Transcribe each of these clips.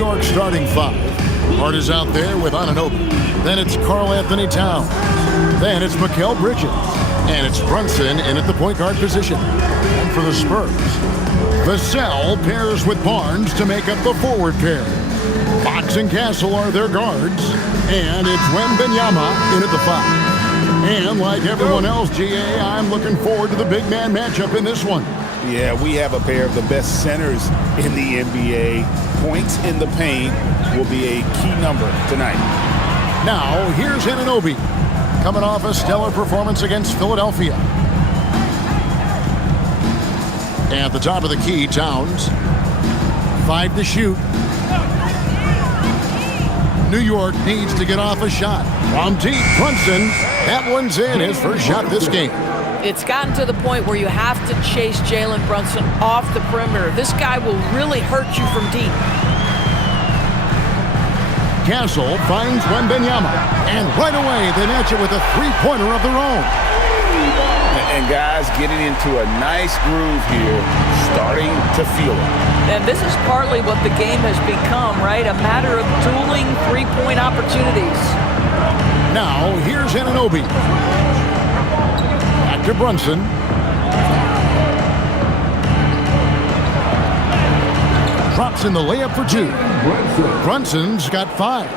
York starting five. Hart is out there with Anunoby. Then it's Karl Anthony Towns. Then it's Mikal Bridges. And it's Brunson in at the point guard position. And for the Spurs, Vassell pairs with Barnes to make up the forward pair. Fox and Castle are their guards. And it's Wembanyama in at the five. And like everyone else, GA, I'm looking forward to the big man matchup in this one. Yeah, we have a pair of the best centers in the NBA. Points in the paint will be a key number tonight. Now, here's Anunoby, coming off a stellar performance against Philadelphia. At the top of the key, Towns. 5 to shoot. New York needs to get off a shot. From deep, Brunson. That one's in, his first shot this game. It's gotten to the point where you have to chase Jalen Brunson off the perimeter. This guy will really hurt you from deep. Castle finds Wembanyama. And right away, they match it with a three-pointer of their own. And guys getting into a nice groove here, starting to feel it. And this is partly what the game has become, right? A matter of dueling three-point opportunities. Now, here's Anunoby. Back to Brunson. Drops in the layup for 2. Brunson's got 5.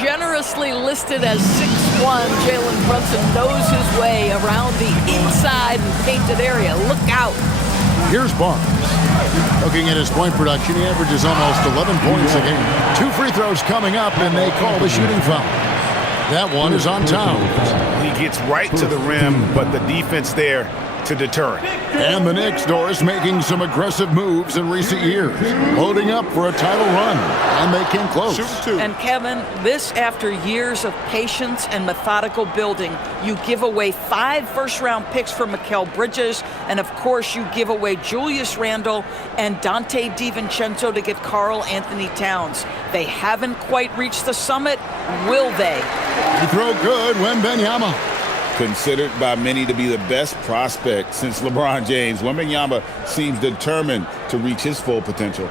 Generously listed as 6'1", Jalen Brunson knows his way around the inside and painted area. Look out. Here's Barnes. Looking at his point production, he averages almost 11 points a game. 2 free throws coming up, and they call the shooting foul. That one is on Towns. He gets right to the rim, but the defense there to deter it. And the Knicks, Doris, making some aggressive moves in recent years. Loading up for a title run, and they came close. And Kevin, this after years of patience and methodical building. You give away 5 first-round picks for Mikal Bridges, and of course you give away Julius Randle and Dante DiVincenzo to get Karl Anthony Towns. They haven't quite reached the summit, will they? You throw good, Wembanyama. Considered by many to be the best prospect since LeBron James, Wembanyama seems determined to reach his full potential.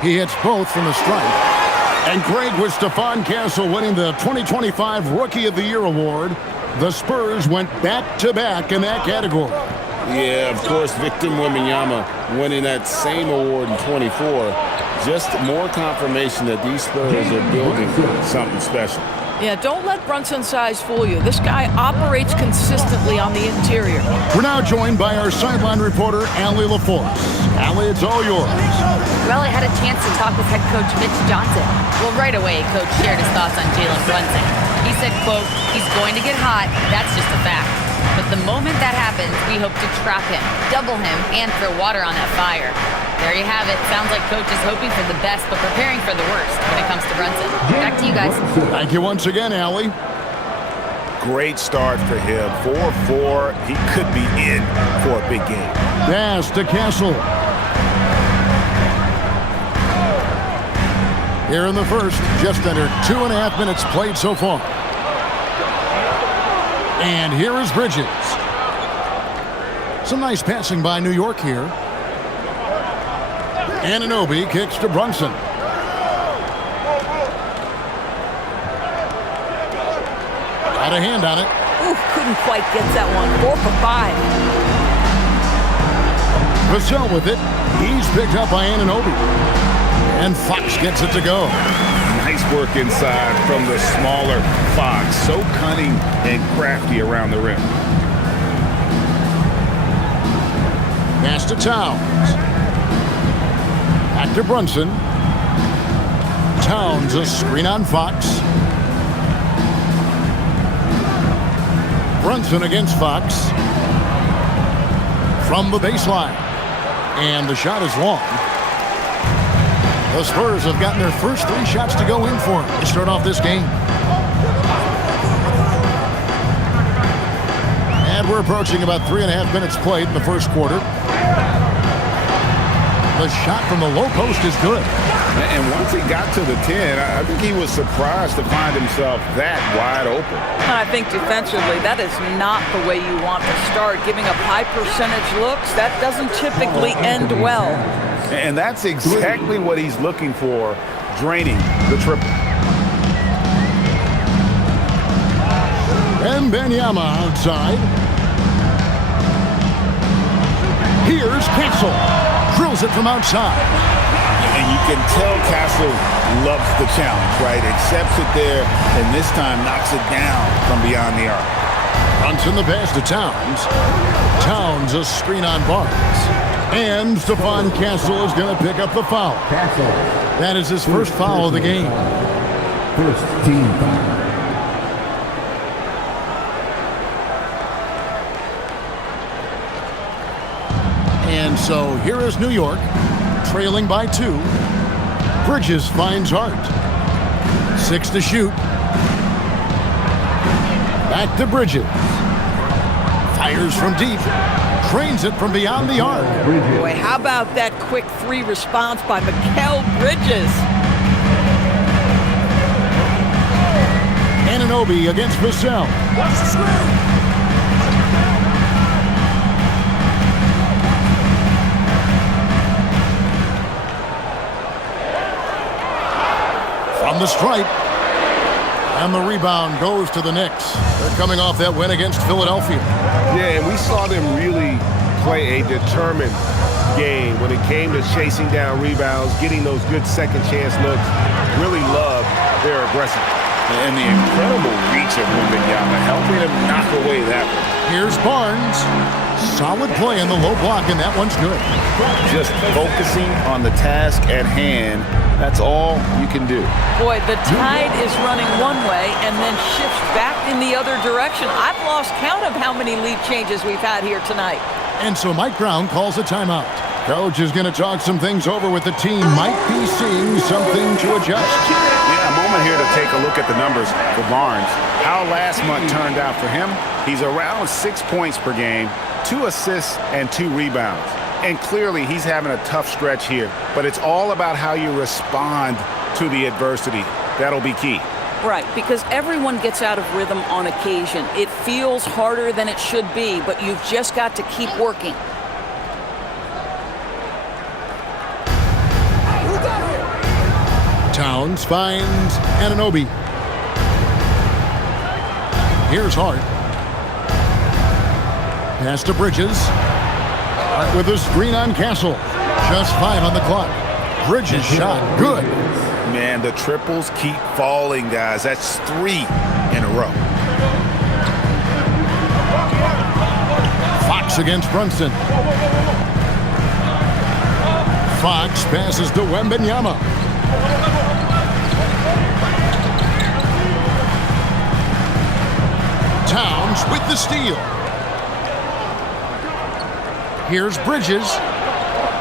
He hits both from the stripe. And great with Stephon Castle winning the 2025 Rookie of the Year award. The Spurs went back-to-back in that category. Yeah, of course, Victor Wembanyama winning that same award in 24. Just more confirmation that these Spurs are building something special. Yeah, don't let Brunson's size fool you. This guy operates consistently on the interior. We're now joined by our sideline reporter, Allie LaForce. Allie, it's all yours. Well, I had a chance to talk with head coach Mitch Johnson. Well, right away, coach shared his thoughts on Jalen Brunson. He said, quote, "He's going to get hot. That's just a fact. But the moment that happens, we hope to trap him, double him, and throw water on that fire." There you have it. Sounds like coach is hoping for the best, but preparing for the worst when it comes to Brunson. Back to you guys. Thank you once again, Allie. Great start for him. 4-4. He could be in for a big game. Pass to Castle. Here in the first, just under 2.5 minutes played so far. And here is Bridges. Some nice passing by New York here. Anunoby kicks to Brunson. Got a hand on it. Ooh, couldn't quite get that one. 4 for 5. Vassell with it. He's picked up by Anunoby. And Fox gets it to go. Nice work inside from the smaller Fox. So cunning and crafty around the rim. Pass to Towns. Back to Brunson. Towns, a screen on Fox. Brunson against Fox. From the baseline. And the shot is long. The Spurs have gotten their first 3 shots to go in for them to start off this game. And we're approaching about 3.5 minutes played in the first quarter. The shot from the low post is good. And once he got to the 10, I think he was surprised to find himself that wide open. I think defensively, that is not the way you want to start. Giving up high percentage looks, that doesn't typically end well. And that's exactly what he's looking for, draining the triple. And Wembanyama outside. Here's Castle. Drills it from outside. And you can tell Castle loves the challenge, right? Accepts it there, and this time knocks it down from beyond the arc. Brunson the pass to Towns. Towns a screen on Barnes. And Stephon Castle is going to pick up the foul. That is his first foul of the game. First team foul. And so here is New York, trailing by 2. Bridges finds Hart. 6 to shoot. Back to Bridges. Fires from deep. Trains it from beyond the arc. Boy, how about that quick 3 response by Mikal Bridges? Anunoby against Vassell. From the stripe. And the rebound goes to the Knicks. They're coming off that win against Philadelphia. Yeah, and we saw them really play a determined game when it came to chasing down rebounds, getting those good second chance looks. Really loved their aggressiveness. And the incredible reach of Wembanyama, helping him knock away that one. Here's Barnes. Solid play in the low block, and that one's good. Just focusing on the task at hand. That's all you can do. Boy, the tide is running one way and then shifts back in the other direction. I've lost count of how many lead changes we've had here tonight. And so Mike Brown calls a timeout. Coach is going to talk some things over with the team. Might be seeing something to adjust. Yeah, a moment here to take a look at the numbers for Barnes. How last month turned out for him? He's around 6 points per game, 2 assists, and 2 rebounds. And clearly he's having a tough stretch here. But it's all about how you respond to the adversity. That'll be key. Right, because everyone gets out of rhythm on occasion. It feels harder than it should be, but you've just got to keep working. Towns finds Anunoby. Here's Hart. Pass to Bridges. Hart with a screen on Castle. Just 5 on the clock. Bridges shot good. Man, the triples keep falling, guys. That's 3 in a row. Fox against Brunson. Fox passes to Wembanyama. Towns with the steal. Here's Bridges.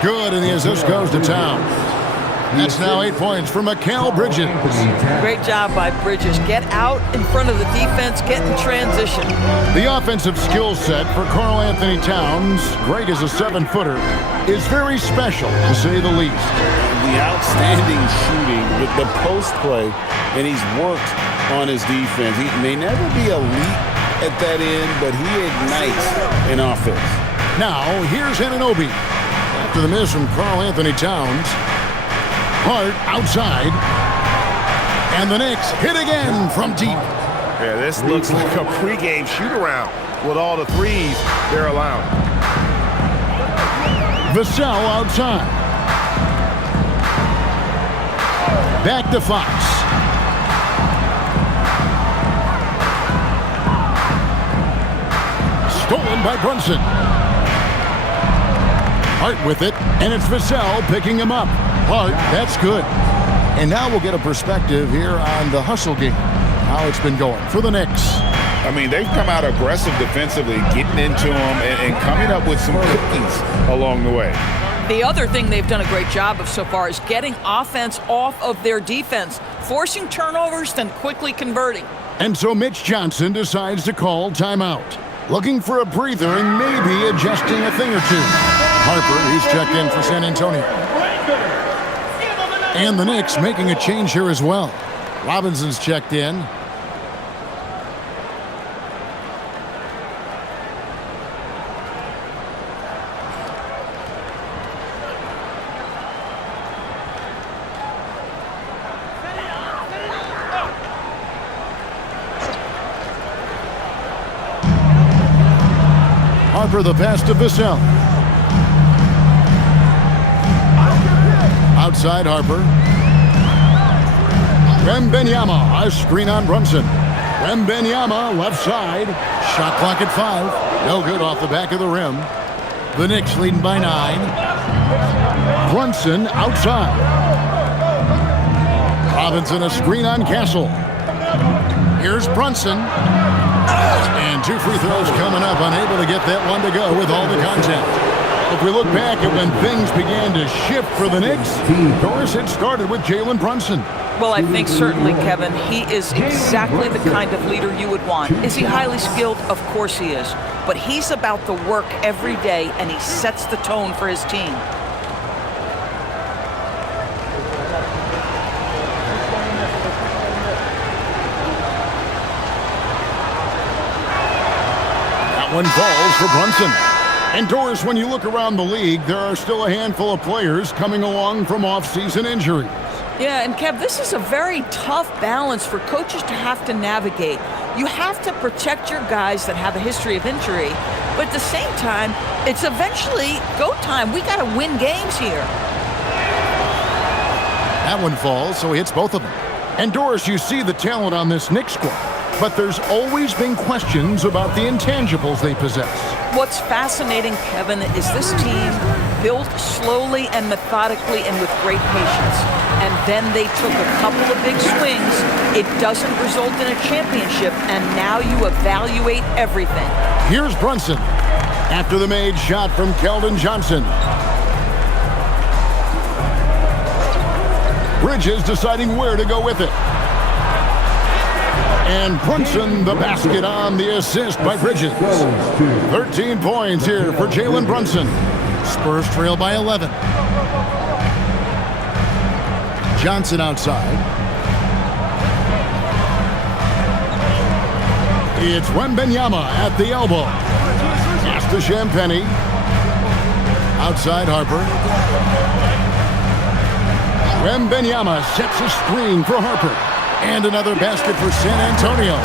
Good, and the assist goes to Towns. That's now 8 points for Mikal Bridges. Great job by Bridges. Get out in front of the defense, get in transition. The offensive skill set for Karl Anthony Towns, great as a 7-footer, is very special, to say the least. The outstanding shooting with the post play, and he's worked on his defense. He may never be elite at that end, but he ignites in offense. Now, here's Anunoby. After the miss from Karl Anthony Towns. Hart outside. And the Knicks hit again from deep. Yeah, this looks like a pregame shoot-around with all the threes they're allowing. Vassell outside. Back to Fox. Stolen by Brunson. Hart with it, and it's Vassell picking him up. Hart, that's good. And now we'll get a perspective here on the hustle game, how it's been going for the Knicks. I mean, they've come out aggressive defensively, getting into them and coming up with some cookies along the way. The other thing they've done a great job of so far is getting offense off of their defense, forcing turnovers, then quickly converting. And so Mitch Johnson decides to call timeout, looking for a breather and maybe adjusting a thing or two. Harper, he's checked in for San Antonio. And the Knicks making a change here as well. Robinson's checked in. Harper the pass to Vassell. Outside Harper. Wembanyama, a screen on Brunson. Wembanyama, left side. Shot clock at 5. No good off the back of the rim. The Knicks leading by 9. Brunson outside. Robinson, a screen on Castle. Here's Brunson. And 2 free throws coming up, unable to get that one to go with all the contact. If we look back at when things began to shift for the Knicks, Doris had started with Jalen Brunson. Well, I think certainly, Kevin, he is exactly the kind of leader you would want. Is he highly skilled? Of course he is. But he's about the work every day, and he sets the tone for his team. One falls for Brunson. And Doris, when you look around the league, there are still a handful of players coming along from off-season injuries. Yeah, and Kev, this is a very tough balance for coaches to have to navigate. You have to protect your guys that have a history of injury, but at the same time, it's eventually go time. We got to win games here. That one falls, so he hits both of them. And Doris, you see the talent on this Knicks squad. But there's always been questions about the intangibles they possess. What's fascinating, Kevin, is this team built slowly and methodically and with great patience. And then they took a couple of big swings. It doesn't result in a championship, and now you evaluate everything. Here's Brunson after the made shot from Keldon Johnson. Bridges deciding where to go with it. And Brunson, the basket on the assist by Bridges. 13 points here for Jalen Brunson. Spurs trail by 11. Johnson outside. It's Wembanyama at the elbow. Pass to Champagnie. Outside Harper. Wembanyama sets a screen for Harper. And another basket for San Antonio.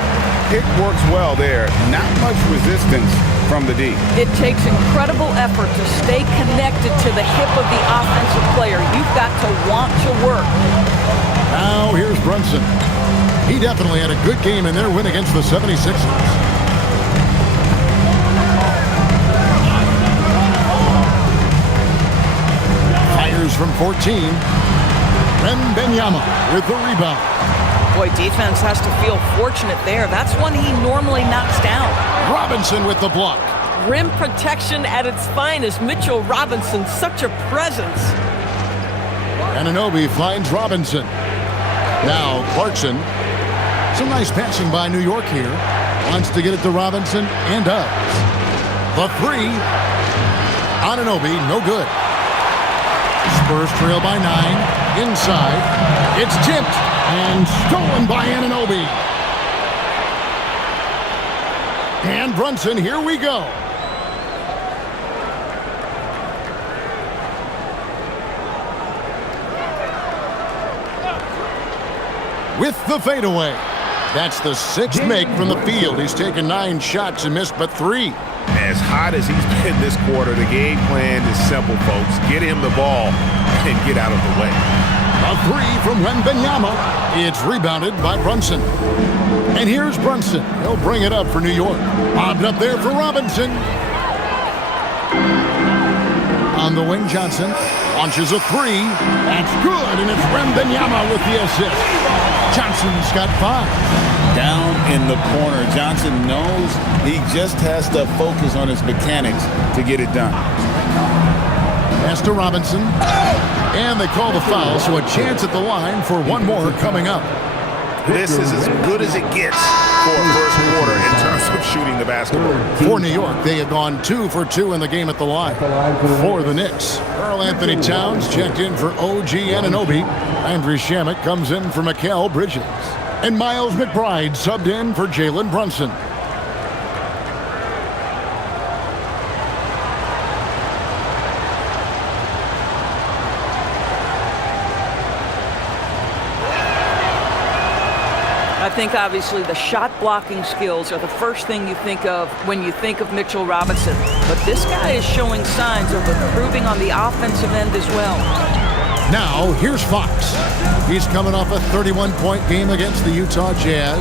It works well there. Not much resistance from the D. It takes incredible effort to stay connected to the hip of the offensive player. You've got to want to work. Now here's Brunson. He definitely had a good game in their win against the 76ers. Fires from 14. Wembanyama with the rebound. Boy, defense has to feel fortunate there. That's one he normally knocks down. Robinson with the block. Rim protection at its finest. Mitchell Robinson, such a presence. Anunoby finds Robinson. Now Clarkson. Some nice passing by New York here. Wants to get it to Robinson and does. The 3. Anunoby, no good. Spurs trail by 9. Inside. It's tipped. And stolen by Anunoby. And Brunson, here we go. With the fadeaway. That's the 6th make from the field. He's taken 9 shots and missed but 3. As hot as he's been this quarter, the game plan is simple, folks. Get him the ball and get out of the way. A 3 from Wembanyama. It's rebounded by Brunson. And here's Brunson. He'll bring it up for New York. Bobbed up there for Robinson. On the wing, Johnson launches a 3. That's good, and it's Wembanyama with the assist. Johnson's got 5. Down in the corner. Johnson knows he just has to focus on his mechanics to get it done. Pass to Robinson. And they call the foul, so a chance at the line for one more coming up. This is as good as it gets for a first quarter in terms of shooting the basketball. For New York, they have gone 2 for 2 in the game at the line. For the Knicks, Karl Anthony Towns checked in for OG Anunoby. Andrew Shamet comes in for Mikal Bridges. And Miles McBride subbed in for Jalen Brunson. I think obviously the shot blocking skills are the first thing you think of when you think of Mitchell Robinson. But this guy is showing signs of improving on the offensive end as well. Now, here's Fox. He's coming off a 31-point game against the Utah Jazz.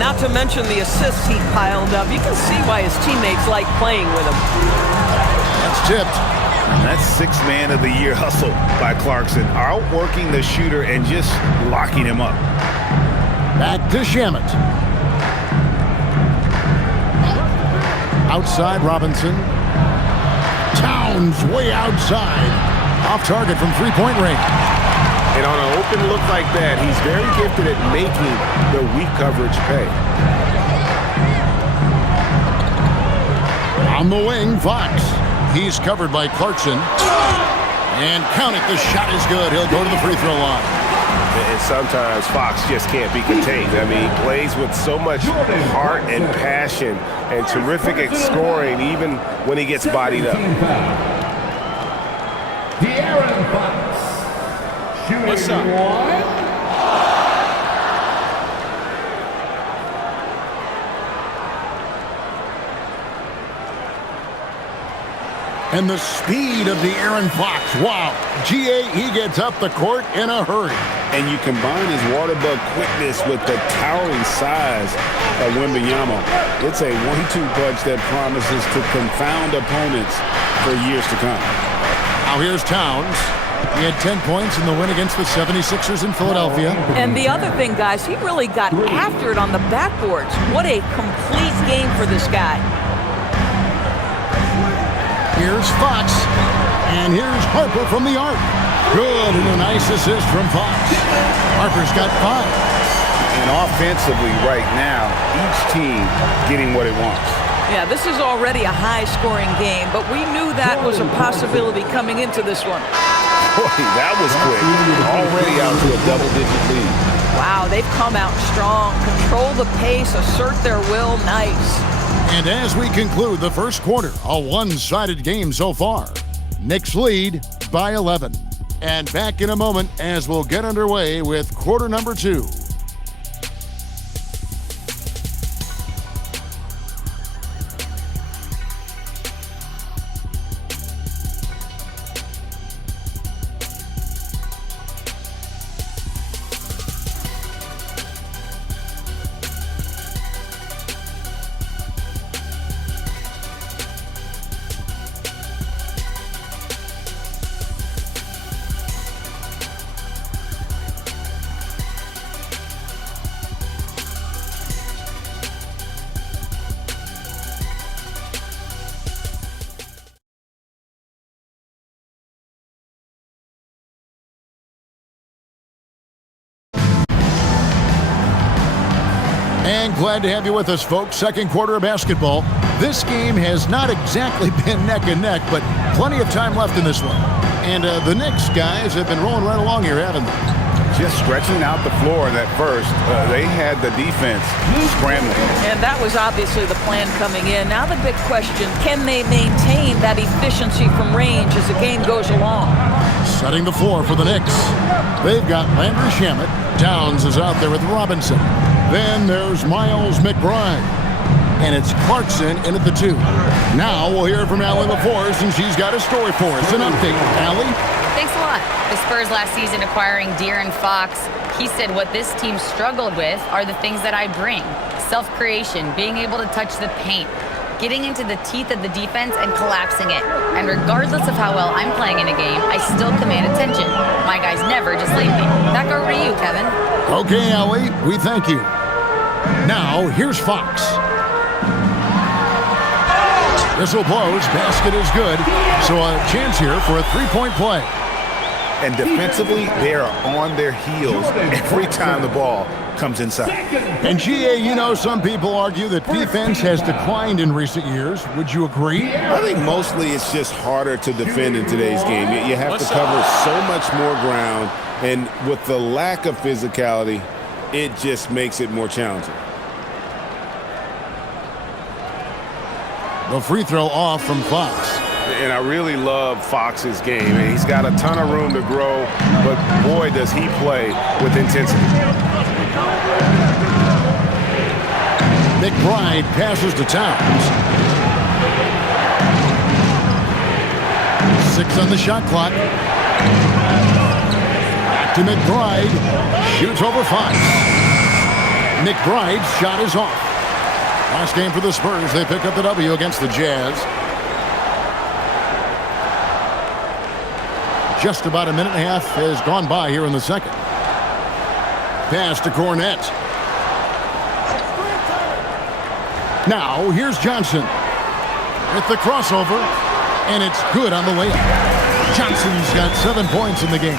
Not to mention the assists he piled up. You can see why his teammates like playing with him. That's tipped. That's sixth man of the year hustle by Clarkson, outworking the shooter and just locking him up. Back to Shamet. Outside Robinson. Towns way outside. Off target from three-point range. And on an open look like that, he's very gifted at making the weak coverage pay. On the wing, Fox. He's covered by Clarkson. And count it, the shot is good. He'll go to the free throw line. And sometimes Fox just can't be contained. I mean, he plays with so much heart and passion and terrific at scoring even when he gets bodied up. What's up? And the speed of the Aaron Fox. Wow. G.A., he gets up the court in a hurry. And you combine his water bug quickness with the towering size of Wembanyama. It's a 1-2 punch that promises to confound opponents for years to come. Now here's Towns. He had 10 points in the win against the 76ers in Philadelphia. And the other thing, guys, he really got after it on the backboards. What a complete game for this guy. Here's Fox. And here's Harper from the arc. Good, and a nice assist from Fox. Harper's got 5. And offensively right now, each team getting what it wants. Yeah, this is already a high-scoring game, but we knew that was a possibility coming into this one. Boy, that was quick. Already out to a double-digit lead. Wow, they've come out strong. Control the pace, assert their will. Nice. And as we conclude the first quarter, a one-sided game so far. Knicks lead by 11. And back in a moment as we'll get underway with quarter number 2. And glad to have you with us, folks. Second quarter of basketball. This game has not exactly been neck and neck, but plenty of time left in this one. And the Knicks guys have been rolling right along here, haven't they? Just stretching out the floor in that first. They had the defense scrambling. And that was obviously the plan coming in. Now the big question, can they maintain that efficiency from range as the game goes along? Setting the floor for the Knicks. They've got Landry Shamet. Towns is out there with Robinson. Then there's Miles McBride. And it's Clarkson in at the 2. Now we'll hear from Allie LaForce, and she's got a story for us. An update, Allie. Thanks a lot. The Spurs last season acquiring De'Aaron Fox, he said what this team struggled with are the things that I bring. Self-creation, being able to touch the paint, getting into the teeth of the defense and collapsing it. And regardless of how well I'm playing in a game, I still command attention. My guys never just leave me. Back over to you, Kevin. Okay, Allie, we thank you. Now, here's Fox. Whistle blows, basket is good. So a chance here for a three-point play. And defensively, they are on their heels every time the ball comes inside. And GA, you know, some people argue that defense has declined in recent years. Would you agree? I think mostly it's just harder to defend in today's game. You have to cover so much more ground, and with the lack of physicality, it just makes it more challenging. The free throw off from Fox. And I really love Fox's game. And he's got a ton of room to grow, but boy, does he play with intensity. McBride passes to Towns. 6 on the shot clock. Back to McBride. Shoots over Fox. McBride's shot is off. Last game for the Spurs. They pick up the W against the Jazz. Just about a minute and a half has gone by here in the second. Pass to Cornet. Now, here's Johnson with the crossover, and it's good on the layup. Johnson's got 7 points in the game.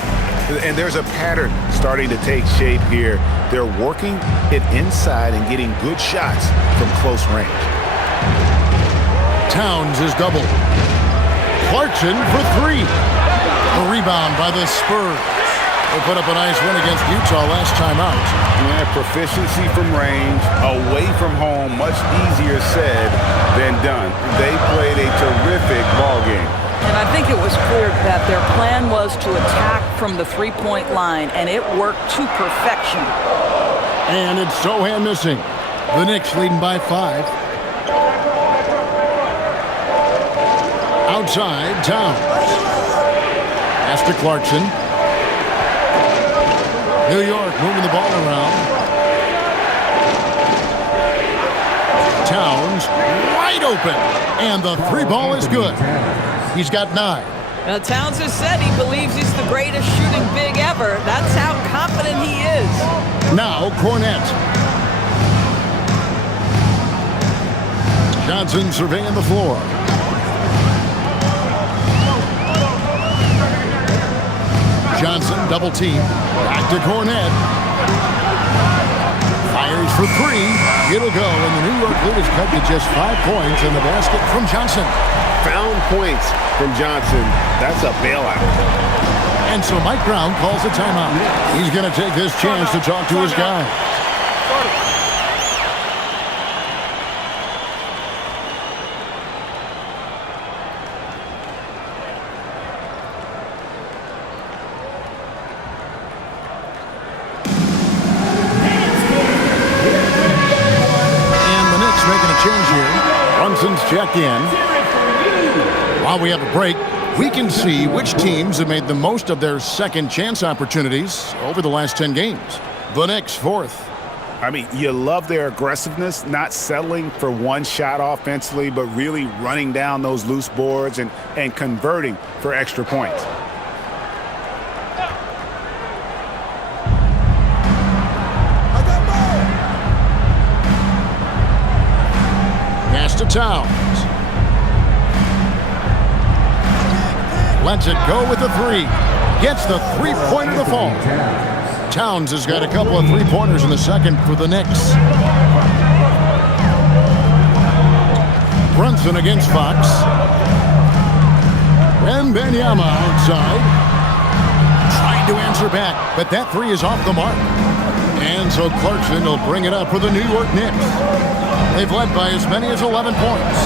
And there's a pattern starting to take shape here. They're working it inside and getting good shots from close range. Towns is doubled. Clarkson for 3. A rebound by the Spurs. They put up a nice win against Utah last time out. Yeah, proficiency from range, away from home, much easier said than done. They played a terrific ball game. And I think it was clear that their plan was to attack from the three-point line, and it worked to perfection. And it's Sohan missing. The Knicks leading by 5. Outside, Towns. Pass to Clarkson. New York moving the ball around. Towns wide open. And the 3 ball is good. He's got 9. Now, Towns has said he believes he's the greatest shooting big ever. That's how confident he is. Now Cornet. Johnson surveying the floor. Johnson double team. Back to Cornet. Fires for 3. It'll go, and the New York lead is cut to just 5 points in the basket from Johnson. Found points from Johnson. That's a bailout. And so Mike Brown calls a timeout. He's going to take this chance to talk to his guy. Brunson's checked in. While we have a break, we can see which teams have made the most of their second chance opportunities over the last 10 games. The Knicks 4th. I mean, you love their aggressiveness, not settling for one shot offensively, but really running down those loose boards and converting for extra points. To Towns. Lets it go with the 3. Gets the 3-pointer to fall. Towns has got a couple of 3-pointers in the second for the Knicks. Brunson against Fox. Wembanyama outside. Trying to answer back, but that 3 is off the mark. And so Clarkson will bring it up for the New York Knicks. They've led by as many as 11 points.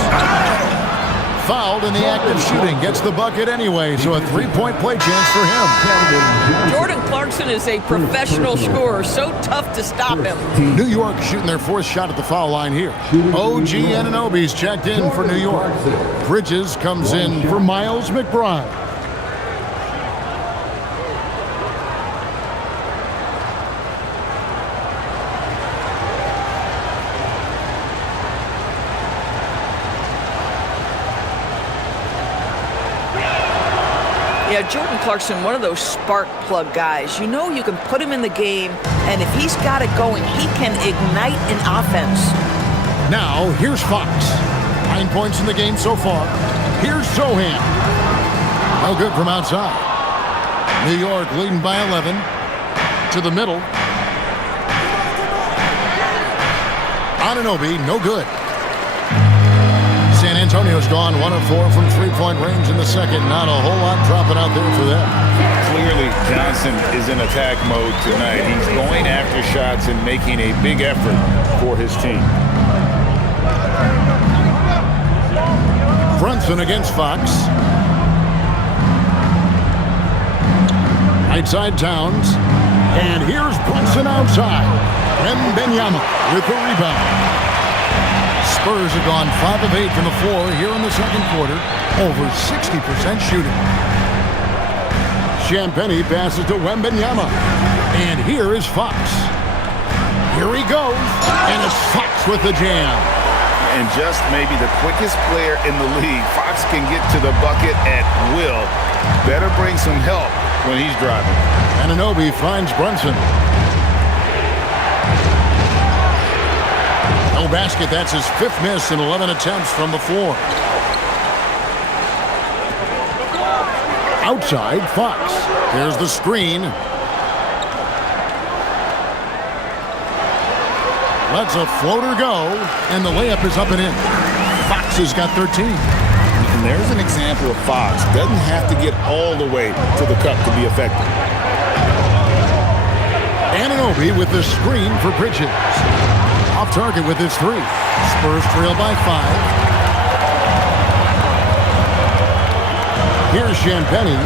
Fouled in the act of shooting. Gets the bucket anyway, so a 3-point play chance for him. Jordan Clarkson is a professional scorer, so tough to stop him. New York shooting their 4th shot at the foul line here. OG Anunoby's checked in for New York. Bridges comes in for Miles McBride. Yeah, Jordan Clarkson, one of those spark plug guys. You know you can put him in the game, and if he's got it going, he can ignite an offense. Now, here's Fox. 9 points in the game so far. Here's Sohan. No good from outside. New York leading by 11. To the middle. Anunoby, no good. San Antonio's gone 1 of 4 from three-point range in the second. Not a whole lot dropping out there for them. Clearly, Johnson is in attack mode tonight. He's going after shots and making a big effort for his team. Brunson against Fox. Right side Towns. And here's Brunson outside. Wembanyama with the rebound. Spurs have gone 5 of 8 from the floor here in the second quarter. Over 60% shooting. Champagnie passes to Wembanyama. And here is Fox. Here he goes. And it's Fox with the jam. And just maybe the quickest player in the league. Fox can get to the bucket at will. Better bring some help when he's driving. Anunoby finds Brunson. No basket. That's his 5th miss in 11 attempts from the floor. Outside, Fox. There's the screen. Lets a floater go, and the layup is up and in. Fox has got 13. And there's an example of Fox. Doesn't have to get all the way to the cup to be effective. Anunoby with the screen for Bridges. Off target with his 3. Spurs trail by 5. Here's Champagnie.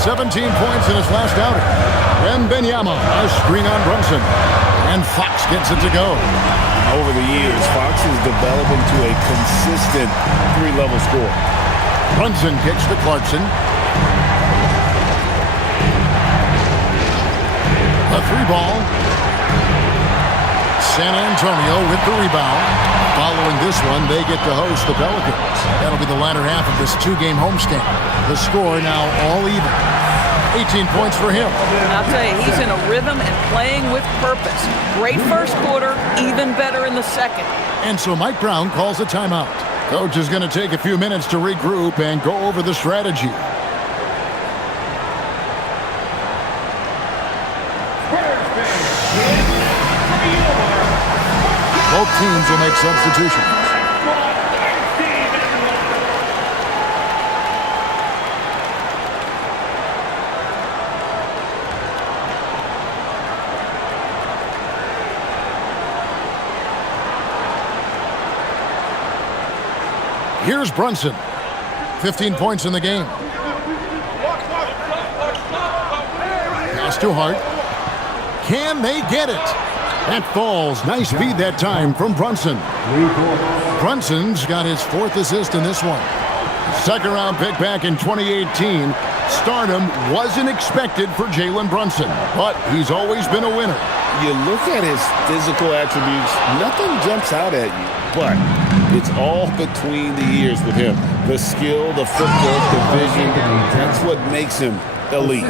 17 points in his last outing. Wembanyama, a screen on Brunson. And Fox gets it to go. Over the years, Fox has developed into a consistent 3-level scorer. Brunson kicks to Clarkson. A 3-ball. San Antonio with the rebound. Following this one, they get to host the Pelicans. That'll be the latter half of this 2-game homestand. The score now all even. 18 points for him. And I'll tell you, he's in a rhythm and playing with purpose. Great first quarter, even better in the second. And so Mike Brown calls a timeout. Coach is going to take a few minutes to regroup and go over the strategy. Both teams will make substitutions. Here's Brunson. 15 points in the game. Pass to Hart. Can they get it? That falls. Nice feed that time from Brunson. Brunson's got his 4th assist in this one. Second round pick back in 2018. Stardom wasn't expected for Jalen Brunson, but he's always been a winner. You look at his physical attributes, nothing jumps out at you, but it's all between the ears with him. The skill, the footwork, the vision, that's what makes him elite.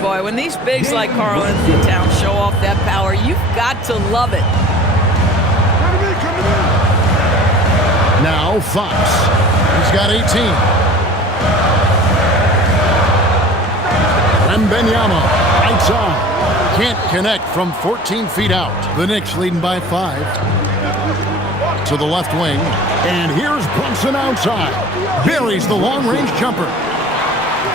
Boy, when these bigs like Karl Anthony Towns show off that power, you've got to love it. Now Fox. He's got 18. Wembanyama outside. Can't connect from 14 feet out. The Knicks leading by 5. To the left wing. And here's Brunson outside. Buries the long-range jumper.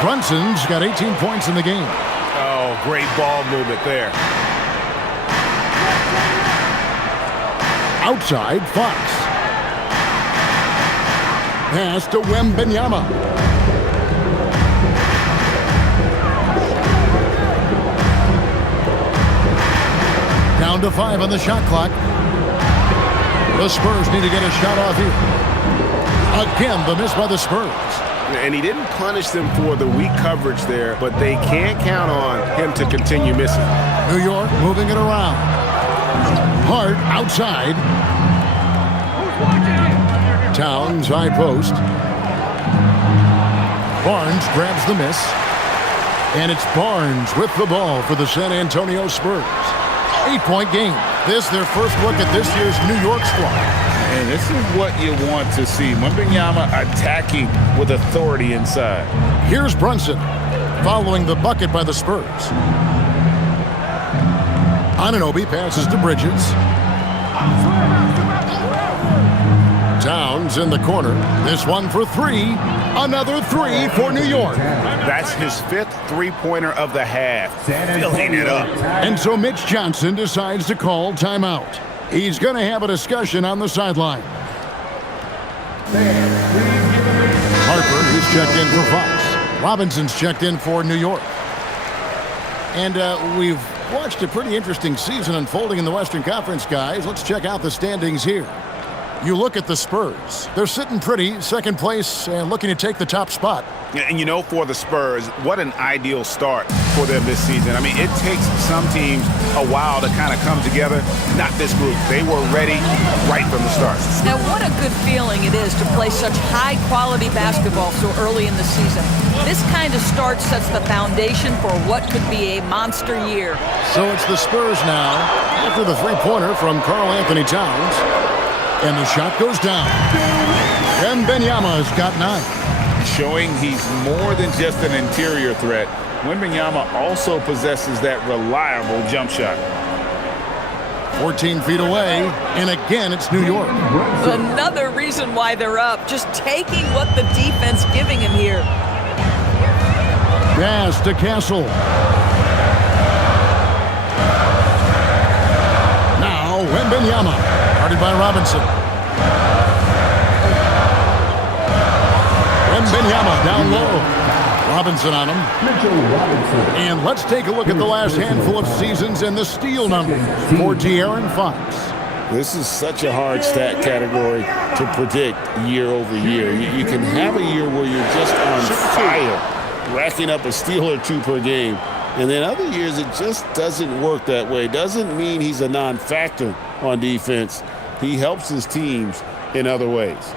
Brunson's got 18 points in the game. Oh, great ball movement there. Outside, Fox. Pass to Wembanyama. Down to 5 on the shot clock. The Spurs need to get a shot off here. Again, the miss by the Spurs. And he didn't punish them for the weak coverage there, but they can't count on him to continue missing. New York moving it around. Hart outside. Towns high post. Barnes grabs the miss. And it's Barnes with the ball for the San Antonio Spurs. 8-point game. This their first look at this year's New York squad. And this is what you want to see. Wembanyama attacking with authority inside. Here's Brunson following the bucket by the Spurs. Anunoby passes to Bridges. Towns in the corner. This one for three. Another three for New York. That's his 5th three-pointer of the half. Filling it up. And so Mitch Johnson decides to call timeout. He's going to have a discussion on the sideline. Harper, who's checked in for Fox. Robinson's checked in for New York. And we've watched a pretty interesting season unfolding in the Western Conference, guys. Let's check out the standings here. You look at the Spurs. They're sitting pretty, second place, and looking to take the top spot. And you know, for the Spurs, what an ideal start for them this season. I mean, it takes some teams a while to kind of come together. Not this group. They were ready right from the start. Now, what a good feeling it is to play such high-quality basketball so early in the season. This kind of start sets the foundation for what could be a monster year. So it's the Spurs now, after the three-pointer from Karl Anthony Towns. And the shot goes down. And Wembanyama's got 9. Showing he's more than just an interior threat. Wembanyama also possesses that reliable jump shot. 14 feet away, and again it's New York. Another reason why they're up, just taking what the defense giving him here. Pass to Castle. Now Wembanyama. Guarded by Robinson. Wembanyama down low. Robinson on him. And let's take a look at the last handful of seasons and the steal numbers for De'Aaron Fox. This is such a hard stat category to predict year over year. You can have a year where you're just on fire, racking up a steal or two per game. And then other years, it just doesn't work that way. Doesn't mean he's a non-factor on defense. He helps his teams in other ways.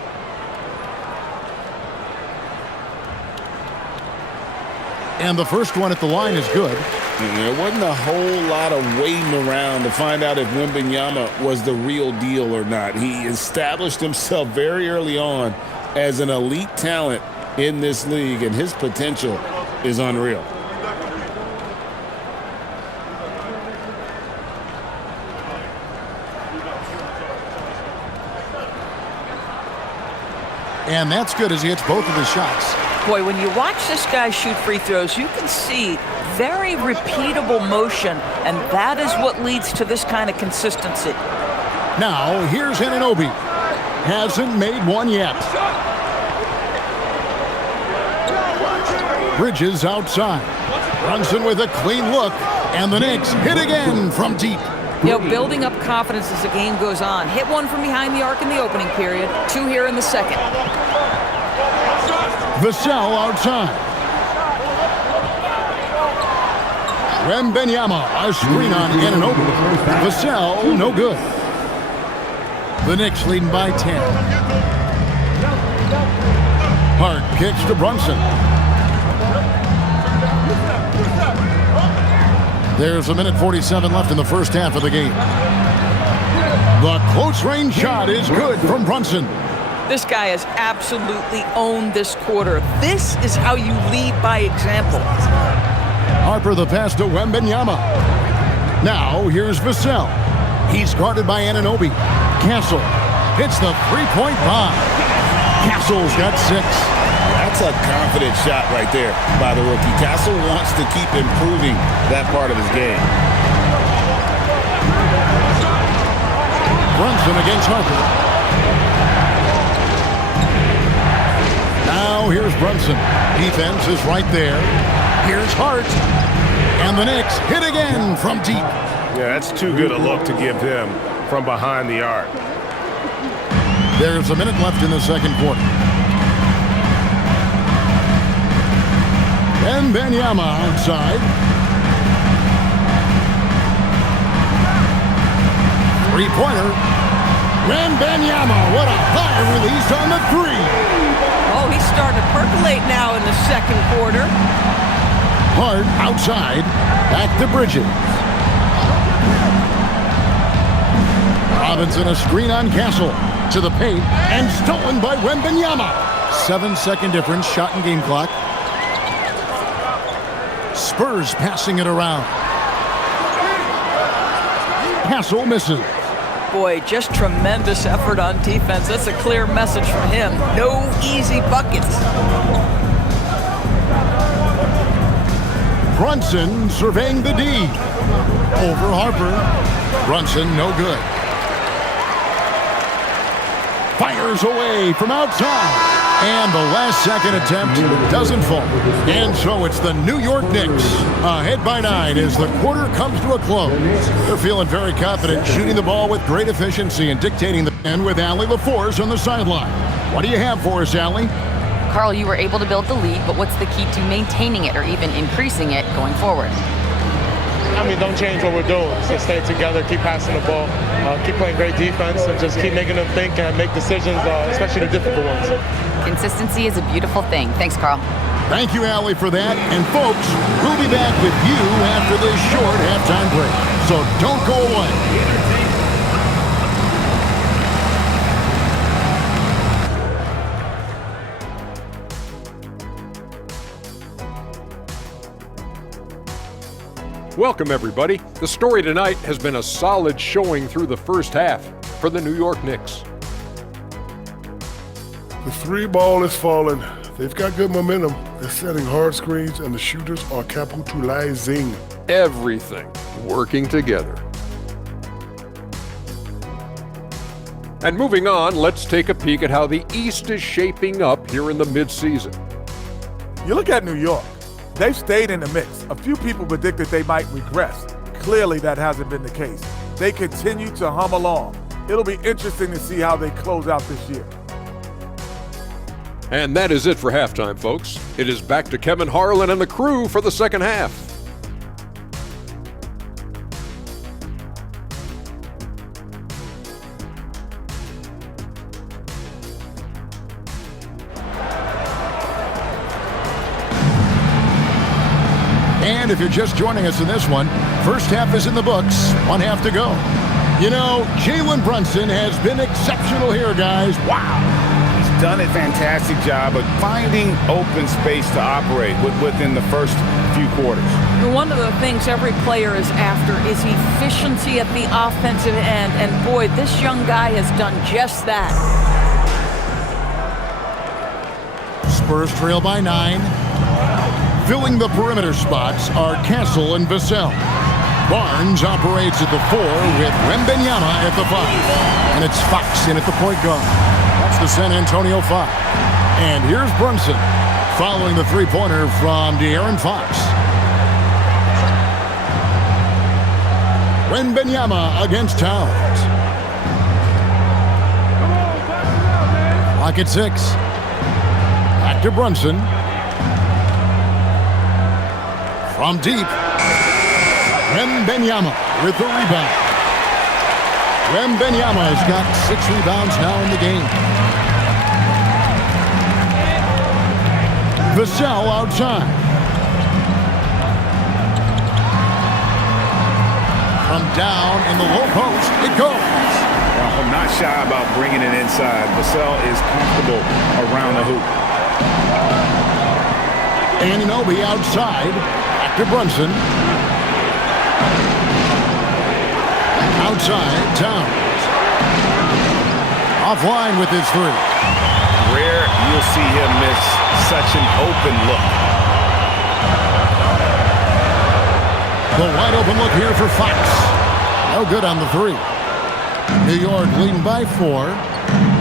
And the first one at the line is good. There wasn't a whole lot of waiting around to find out if Wembanyama was the real deal or not. He established himself very early on as an elite talent in this league, and his potential is unreal. And that's good as he hits both of his shots. Boy, when you watch this guy shoot free throws, you can see very repeatable motion, and that is what leads to this kind of consistency. Now, here's Anunoby. Hasn't made one yet. Bridges outside. Brunson with a clean look, and the Knicks hit again from deep. You know, building up confidence as the game goes on. Hit one from behind the arc in the opening period, 2 here in the second. Vassell outside. Wembanyama, a screen on Anunoby. Vassell, no good. The Knicks leading by 10. Hart kicks to Brunson. There's a minute 47 left in the first half of the game. The close-range shot is good from Brunson. This guy has absolutely owned this quarter. This is how you lead by example. Harper the pass to Wembanyama. Now here's Vassell. He's guarded by Anunoby. Castle hits the three-point bomb. Castle's got 6. That's a confident shot right there by the rookie. Castle wants to keep improving that part of his game. Brunson against Harper. Now here's Brunson. Defense is right there. Here's Hart. And the Knicks hit again from deep. Yeah, that's too good a look to give him from behind the arc. There's a minute left in the second quarter. Wembanyama outside. Three-pointer. Wembanyama, what a high release on the 3. Oh, he's starting to percolate now in the second quarter. Hart outside. Back to Bridges. Robinson a screen on Castle. To the paint and stolen by Wembanyama. 7-second difference, shot and game clock. Spurs passing it around. Castle misses. Boy, just tremendous effort on defense. That's a clear message from him. No easy buckets. Brunson surveying the D. Over Harper. Brunson, no good. Fires away from outside. And the last-second attempt doesn't fall. And so it's the New York Knicks ahead by 9 as the quarter comes to a close. They're feeling very confident, shooting the ball with great efficiency and dictating the end with Allie LaForce on the sideline. What do you have for us, Allie? Carl, you were able to build the lead, but what's the key to maintaining it or even increasing it going forward? I mean, don't change what we're doing. Just stay together, keep passing the ball, keep playing great defense, and just keep making them think and make decisions, especially the difficult ones. Consistency is a beautiful thing. Thanks, Carl. Thank you, Allie, for that. And, folks, we'll be back with you after this short halftime break. So don't go away. Welcome, everybody. The story tonight has been a solid showing through the first half for the New York Knicks. The three ball is falling. They've got good momentum. They're setting hard screens, and the shooters are capitalizing. Everything working together. And moving on, let's take a peek at how the East is shaping up here in the midseason. You look at New York. They've stayed in the mix. A few people predicted they might regress. Clearly, that hasn't been the case. They continue to hum along. It'll be interesting to see how they close out this year. And that is it for halftime, folks. It is back to Kevin Harlan and the crew for the second half. And if you're just joining us in this one, first half is in the books, one half to go. You know, Jalen Brunson has been exceptional here, guys. Wow. He's done a fantastic job of finding open space to operate within the first few quarters. One of the things every player is after is efficiency at the offensive end. And boy, this young guy has done just that. Spurs trail by 9. Filling the perimeter spots are Castle and Vassell. Barnes operates at the 4 with Wembanyama at the 5. And it's Fox in at the point guard. That's the San Antonio 5. And here's Brunson following the three-pointer from De'Aaron Fox. Wembanyama against Towns. Clock at 6. Back to Brunson. From deep, Wembanyama with the rebound. Wembanyama has got 6 rebounds now in the game. Vassell outside. From down in the low post, it goes. Well, I'm not shy about bringing it inside. Vassell is comfortable around the hoop. Anunoby outside. To Brunson. Outside, Towns. Offline with his 3. Rare you'll see him miss such an open look. The wide open look here for Fox. No good on the 3. New York leading by 4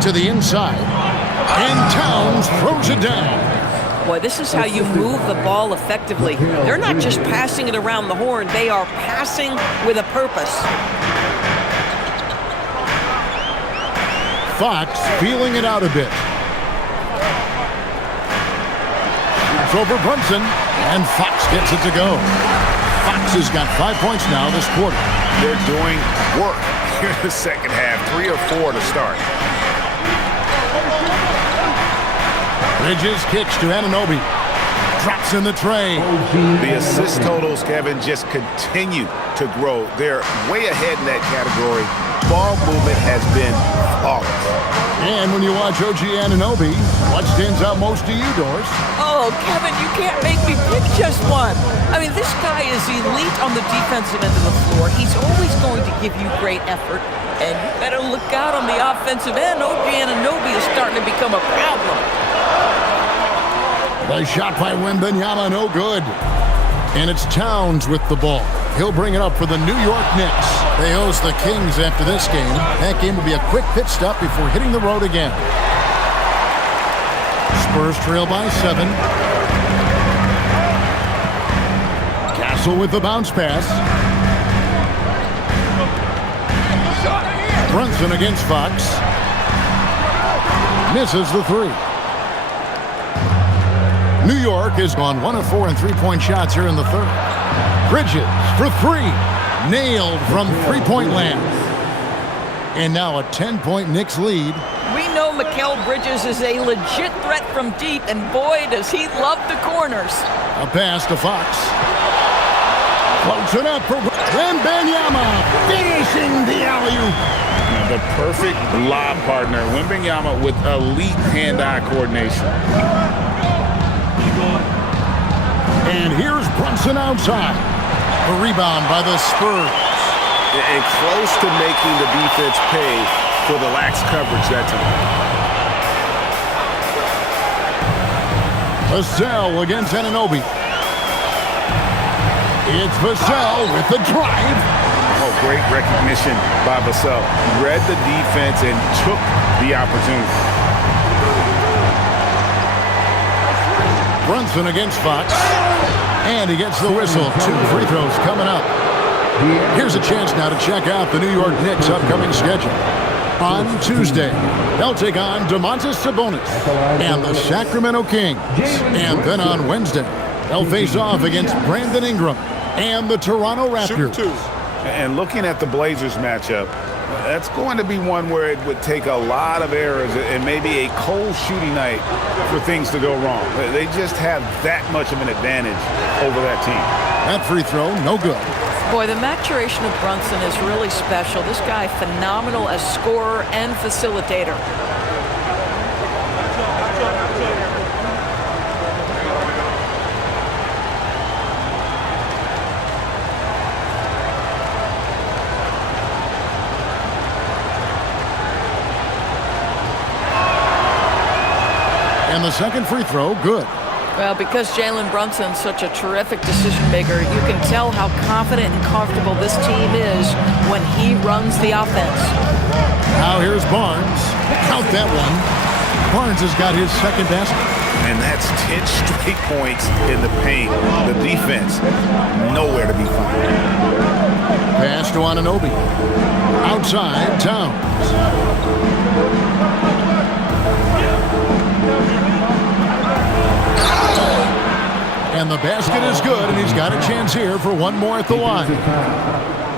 to the inside. And Towns throws it down. Boy, this is how you move the ball effectively. They're not just passing it around the horn. They are passing with a purpose. Fox feeling it out a bit. It's over Brunson, and Fox gets it to go. Fox has got 5 points now this quarter. They're doing work here in the second half. 3 or 4 to start. Bridges kicks to Anunoby. Drops in the tray. The assist totals, Kevin, just continue to grow. They're way ahead in that category, ball movement has been flawless. And when you watch OG Anunoby, what stands out most to you, Doris? Oh, Kevin, you can't make me pick just one. I mean, this guy is elite on the defensive end of the floor. He's always going to give you great effort. And you better look out on the offensive end. OG Anunoby is starting to become a problem. The shot by Wembanyama, no good. And it's Towns with the ball. He'll bring it up for the New York Knicks. They host the Kings after this game. That game will be a quick pit stop before hitting the road again. Spurs trail by 7. Castle with the bounce pass. Brunson against Fox. Misses the 3. New York is on 1 of 4 and three-point shots here in the third. Bridges for 3. Nailed from three-point land. And now a 10-point Knicks lead. We know Mikal Bridges is a legit threat from deep, and boy, does he love the corners. A pass to Fox. Floats it up for Wembanyama, finishing the alley-oop. The perfect lob partner, Wembanyama, with elite hand-eye coordination. And here's Brunson outside. A rebound by the Spurs. And close to making the defense pay for the lax coverage that time. Vassell against Anunoby. It's Vassell with the drive. Oh, great recognition by Vassell. Read the defense and took the opportunity. Brunson against Fox. And he gets the whistle. 2 free throws coming up. Here's a chance now to check out the New York Knicks' upcoming schedule. On Tuesday, they'll take on Domantas Sabonis and the Sacramento Kings. And then on Wednesday, they'll face off against Brandon Ingram and the Toronto Raptors. And looking at the Blazers matchup, that's going to be one where it would take a lot of errors and maybe a cold shooting night for things to go wrong. They just have that much of an advantage over that team. That free throw, no good. Boy, the maturation of Brunson is really special. This guy, phenomenal as scorer and facilitator. And the second free throw, good. Well, because Jalen Brunson's such a terrific decision maker, you can tell how confident and comfortable this team is when he runs the offense. Now here's Barnes. Count that one. Barnes has got his second basket. And that's 10 straight points in the paint. The defense, nowhere to be found. Pass to Anunoby. Outside, Towns. And the basket is good, and he's got a chance here for one more at the line.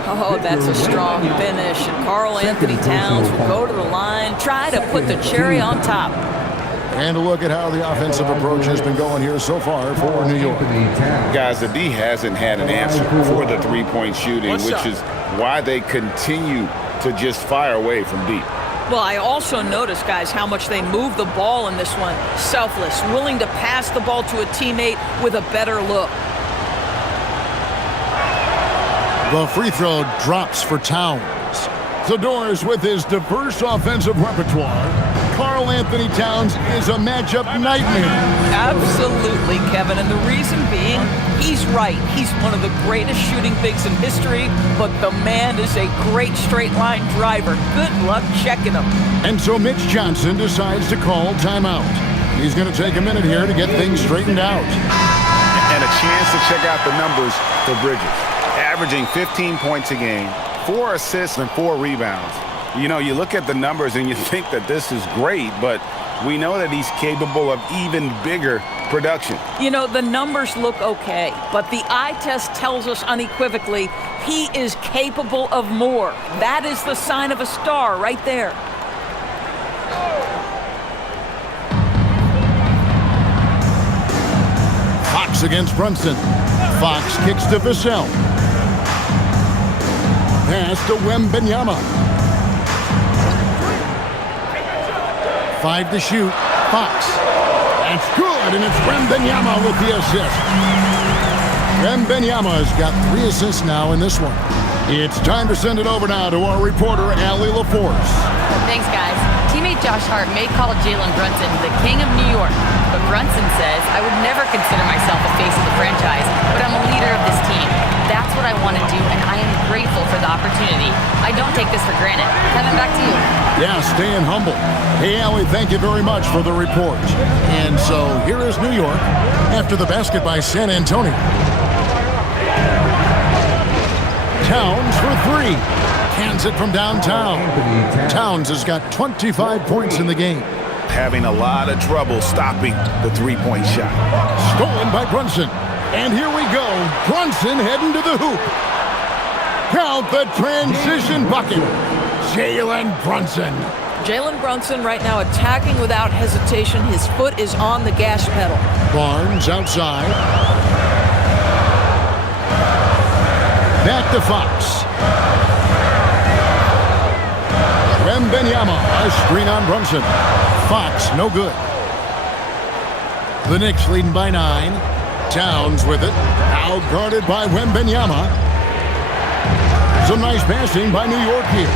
Oh, that's a strong finish. And Karl Anthony Towns will go to the line, try to put the cherry on top. And a look at how the offensive approach has been going here so far for New York. Guys, the D hasn't had an answer for the three-point shooting, which is why they continue to just fire away from deep. Well, I also noticed, guys, how much they move the ball in this one. Selfless, willing to pass the ball to a teammate with a better look. The free throw drops for Towns. Zador's with his diverse offensive repertoire. Karl Anthony Towns is a matchup nightmare. Absolutely, Kevin. And the reason being, he's right. He's one of the greatest shooting bigs in history, but the man is a great straight-line driver. Good luck checking him. And so Mitch Johnson decides to call timeout. He's going to take a minute here to get things straightened out. And a chance to check out the numbers for Bridges. Averaging 15 points a game, 4 assists and 4 rebounds. You know, you look at the numbers and you think that this is great, but we know that he's capable of even bigger production. You know, the numbers look okay, but the eye test tells us unequivocally he is capable of more. That is the sign of a star right there. Fox against Brunson. Fox kicks to Vassell. Pass to Wembanyama. 5 to shoot. Fox. That's good, and it's Wembanyama with the assist. Wembanyama's got 3 assists now in this one. It's time to send it over now to our reporter, Allie LaForce. Thanks, guys. Teammate Josh Hart may call Jalen Brunson the king of New York, but Brunson says, I would never consider myself a face of the franchise, but I'm a leader of this team. That's what I want to do, and I am grateful for the opportunity. I don't take this for granted. Kevin, back to you. Yeah, staying humble. Hey, Allie, thank you very much for the report. And so here is New York after the basket by San Antonio. Towns for 3. Cans it from downtown. Towns has got 25 points in the game. Having a lot of trouble stopping the three-point shot. Stolen by Brunson. And here we go. Brunson heading to the hoop. Count the transition bucket. Jalen Brunson. Jalen Brunson right now attacking without hesitation. His foot is on the gas pedal. Barnes outside. Back to Fox. Wembanyama, a screen on Brunson. Fox, no good. The Knicks leading by 9. Towns with it. Out guarded by Wembanyama. Some nice passing by New York here.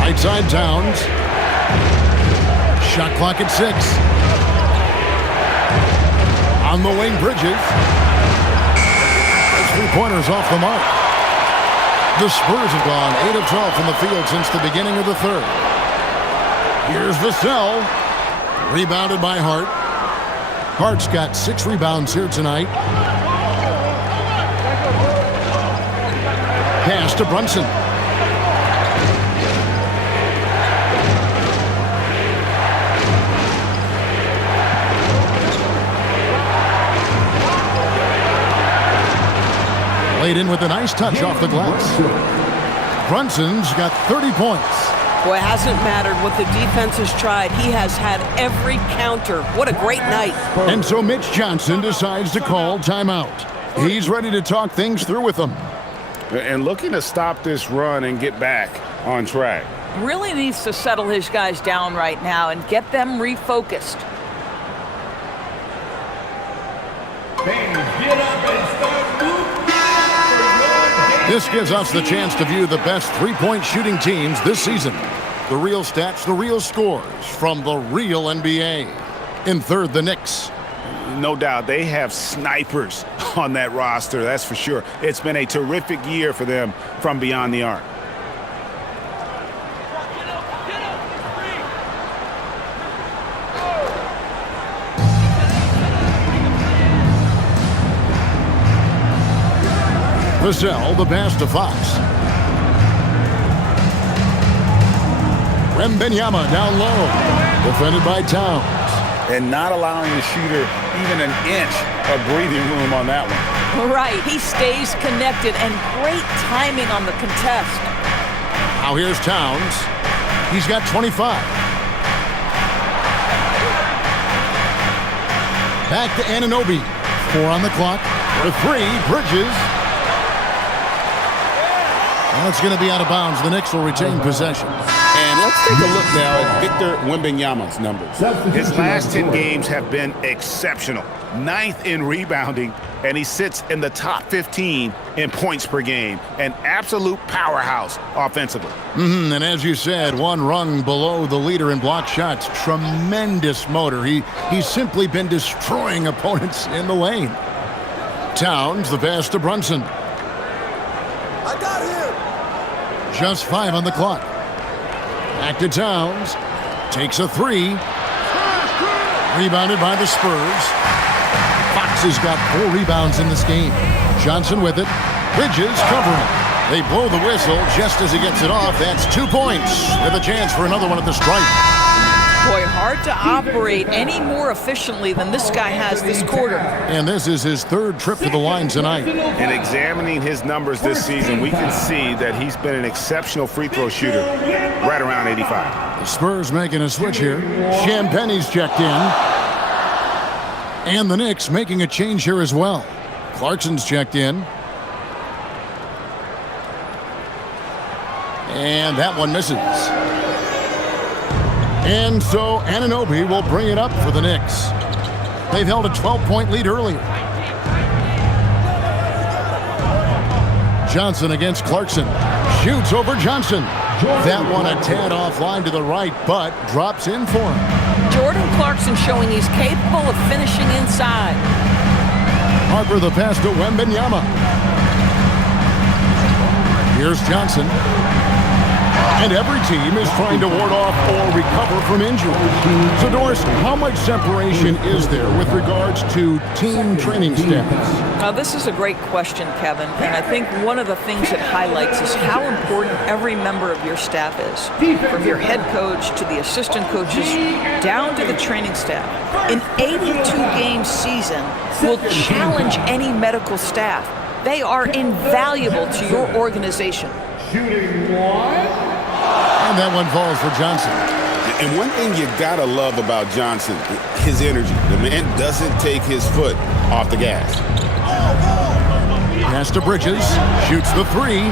Right side Towns. Shot clock at 6. On the wing, Bridges. 3-pointers off the mark. The Spurs have gone 8 of 12 from the field since the beginning of the third. Here's Vassell. Rebounded by Hart. Hart's got 6 rebounds here tonight. Pass to Brunson. Laid in with a nice touch off the glass. Brunson's got 30 points. Boy, it hasn't mattered what the defense has tried. He has had every counter. What a great night. And so Mitch Johnson decides to call timeout. He's ready to talk things through with them. And looking to stop this run and get back on track. Really needs to settle his guys down right now and get them refocused. This gives us the chance to view the best three-point shooting teams this season. The real stats, the real scores from the real NBA. In third, the Knicks. No doubt, they have snipers on that roster, that's for sure. It's been a terrific year for them from beyond the arc. Vassell, the pass to Fox. Wembanyama down low. Defended by Towns. And not allowing the shooter even an inch of breathing room on that one. Right, he stays connected and great timing on the contest. Now here's Towns. He's got 25. Back to Anunoby. 4 on the clock. For 3, Bridges. Well, it's going to be out of bounds. The Knicks will retain possession. And let's take a look now at Victor Wembanyama's numbers. His last 10 games have been exceptional. 9th in rebounding, and he sits in the top 15 in points per game. An absolute powerhouse offensively. And as you said, 1 rung below the leader in block shots. Tremendous motor. He's simply been destroying opponents in the lane. Towns, the pass to Brunson. I got him. Just 5 on the clock. Back to Towns. Takes a 3. Rebounded by the Spurs. Fox has got 4 rebounds in this game. Johnson with it. Bridges covering. They blow the whistle just as he gets it off. That's 2 points with a chance for another one at the stripe. Boy, hard to operate any more efficiently than this guy has this quarter. And this is his 3rd trip to the line tonight. And examining his numbers this season, we can see that he's been an exceptional free throw shooter, right around 85. The Spurs making a switch here. Champagne's checked in. And the Knicks making a change here as well. Clarkson's checked in. And that one misses. And so Anunoby will bring it up for the Knicks. They've held a 12-point lead earlier. Johnson against Clarkson. Shoots over Johnson. That one a tad offline to the right, but drops in for him. Jordan Clarkson showing he's capable of finishing inside. Harper the pass to Wembanyama. Here's Johnson. And every team is trying to ward off or recover from injury. So, Doris, how much separation is there with regards to team training staffs? Now, this is a great question, Kevin, and I think one of the things it highlights is how important every member of your staff is, from your head coach to the assistant coaches down to the training staff. An 82-game season will challenge any medical staff. They are invaluable to your organization. Shooting one. And that one falls for Johnson. And one thing you gotta love about Johnson, his energy. The man doesn't take his foot off the gas. Pass to Bridges, shoots the three,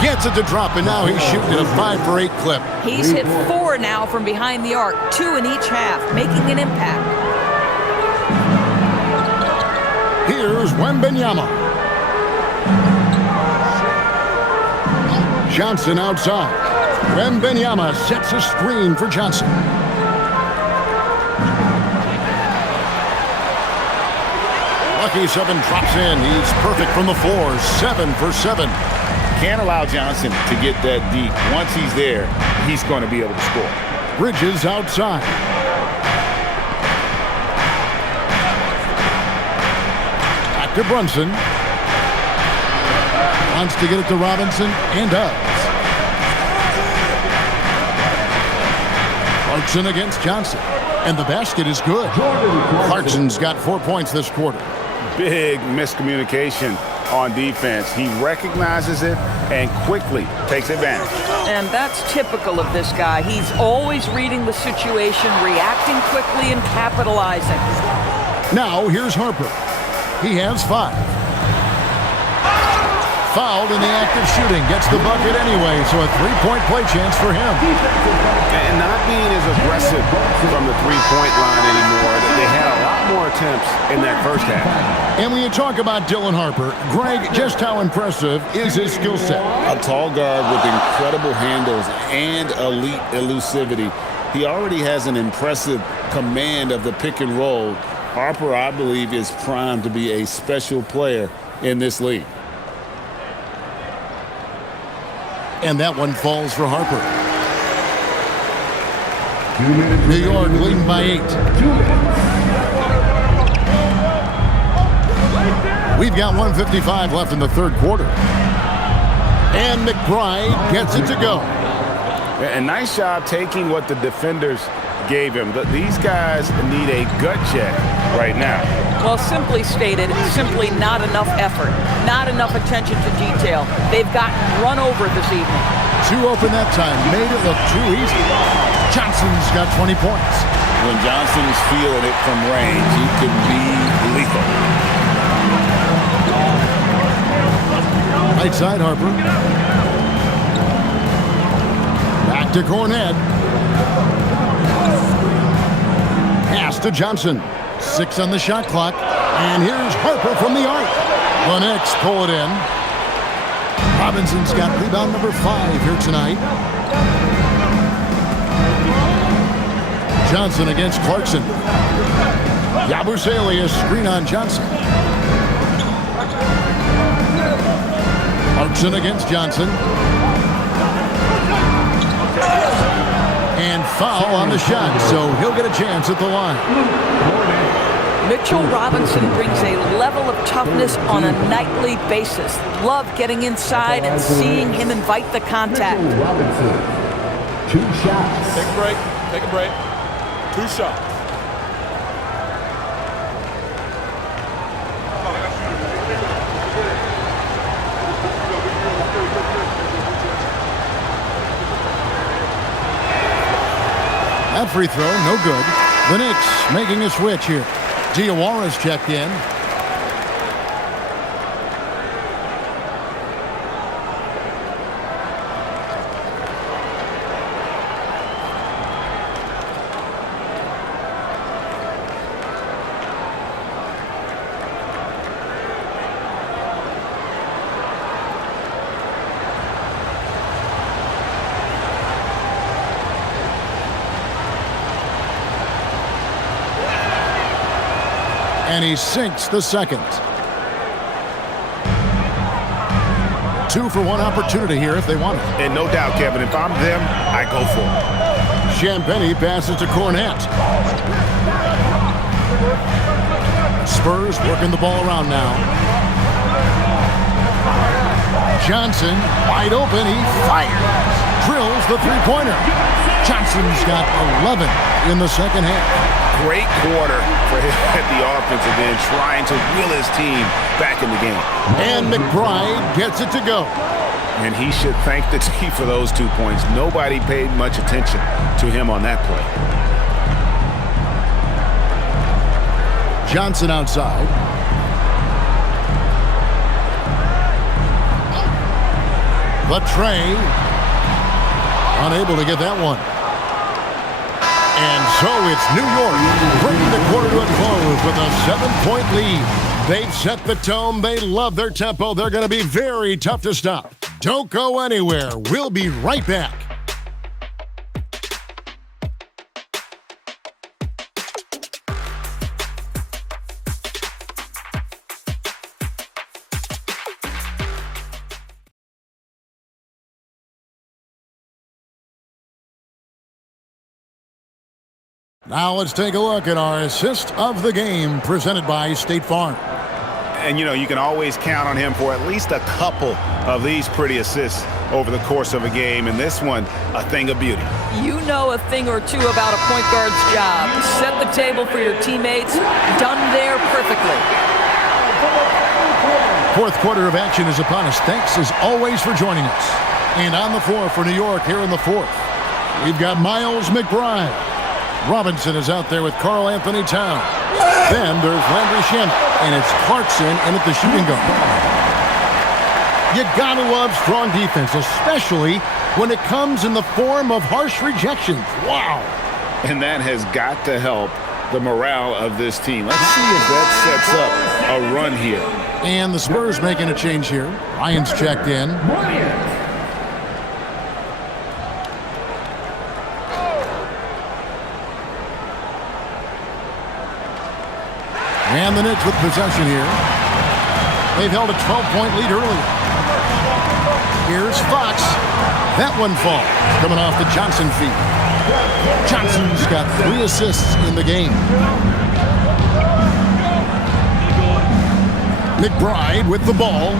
gets it to drop, and now he's shooting a 5 for 8 clip. He's hit 4 now from behind the arc, 2 in each half, making an impact. Here's Wembanyama. Johnson outside. Wembanyama sets a screen for Johnson. Lucky 7 drops in. He's perfect from the floor. 7 for 7. Can't allow Johnson to get that deep. Once he's there, he's going to be able to score. Bridges outside. Back to Brunson. Wants to get it to Robinson and does. Clarkson against Johnson. And the basket is good. Clarkson's got 4 points this quarter. Big miscommunication on defense. He recognizes it and quickly takes advantage. And that's typical of this guy. He's always reading the situation, reacting quickly, and capitalizing. Now, here's Harper. He has 5. Fouled in the act of shooting. Gets the bucket anyway, so a 3-point play chance for him. And not being as aggressive from the three-point line anymore. They had a lot more attempts in that first half. And when you talk about Dylan Harper, Greg, just how impressive is his skill set? A tall guard with incredible handles and elite elusivity. He already has an impressive command of the pick and roll. Harper, I believe, is primed to be a special player in this league. And that one falls for Harper. New York leading by 8. We've got 1:55 left in the third quarter. And McBride gets it to go. A nice job taking what the defenders gave him. These guys need a gut check right now. Well, simply stated, simply not enough effort, not enough attention to detail. They've gotten run over this evening. 2 open that time, made it look too easy. Johnson's got 20 points. When Johnson's feeling it from range, he can be lethal. Right side, Harper. Back to Cornet. Pass to Johnson. 6 on the shot clock. And here's Harper from the arc. The Knicks pull it in. Robinson's got rebound number 5 here tonight. Johnson against Clarkson. Yabusele, a screen on Johnson. Clarkson against Johnson. And foul on the shot, so he'll get a chance at the line. Mitchell Robinson brings a level of toughness on a nightly basis. Love getting inside and seeing him invite the contact. 2 shots. Take a break. Take a break. 2 shots. That free throw, no good. The Knicks making a switch here. Diawara's checked in. And he sinks the second. 2-for-1 opportunity here if they want it. And no doubt, Kevin, if I'm them, I go for it. Champagnie passes to Cornet. Spurs working the ball around now. Johnson, wide open, he fires. Drills the three-pointer. Johnson's got 11 in the second half. Great quarter for him at the offensive end, trying to will his team back in the game. And McBride gets it to go. And he should thank the team for those 2 points. Nobody paid much attention to him on that play. Johnson outside. Latrey unable to get that one. And so it's New York bringing the quarter to a close with a 7-point lead. They've set the tone. They love their tempo. They're going to be very tough to stop. Don't go anywhere. We'll be right back. Now let's take a look at our assist of the game presented by State Farm. And, you know, you can always count on him for at least a couple of these pretty assists over the course of a game. And this one, a thing of beauty. You know a thing or two about a point guard's job. Set the table for your teammates. Done there perfectly. Fourth quarter of action is upon us. Thanks, as always, for joining us. And on the floor for New York here in the fourth, we've got Miles McBride. Robinson is out there with Karl Anthony Towns. Then there's Landry Shamet, and it's Clarkson in at the shooting guard. You gotta love strong defense, especially when it comes in the form of harsh rejections. Wow. And that has got to help the morale of this team. Let's see if that sets up a run here. And the Spurs making a change here. Ryan's checked in. And the Knicks with possession here. They've held a 12-point lead earlier. Here's Fox. That one falls, coming off the Johnson feed. Johnson's got 3 assists in the game. McBride with the ball.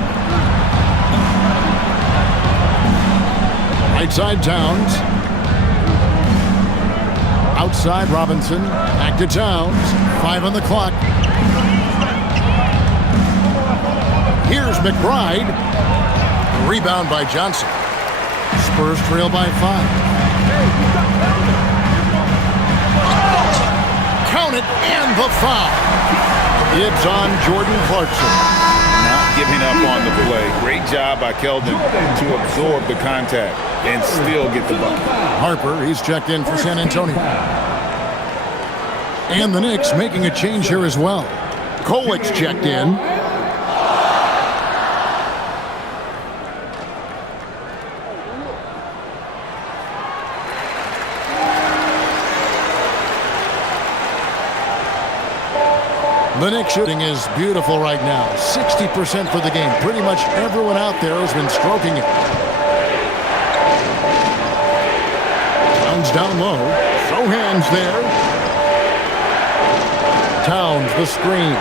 Right side Towns. Outside Robinson. Back to Towns. 5 on the clock. Here's McBride. Rebound by Johnson. Spurs trail by 5. Count it, and the foul. It's on Jordan Clarkson. Not giving up on the play. Great job by Keldon to absorb the contact and still get the bucket. Harper, he's checked in for San Antonio. And the Knicks making a change here as well. Kolic's checked in. The Knicks shooting is beautiful right now. 60% for the game. Pretty much everyone out there has been stroking it. Towns down low. Throw hands there. Towns the screen.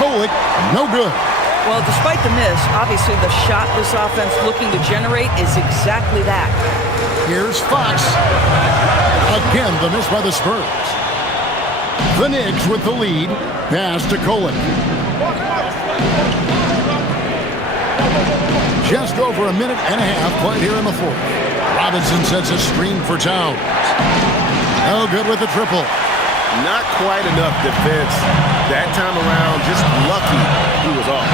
Kolick, no good. Well, despite the miss, obviously the shot this offense looking to generate is exactly that. Here's Fox. Again, the miss by the Spurs. The Knicks with the lead. Pass to Kolick. Just over a minute and a half played here in the fourth. Robinson sets a screen for Towns. No good with the triple. Not quite enough defense that time around. Just lucky he was off.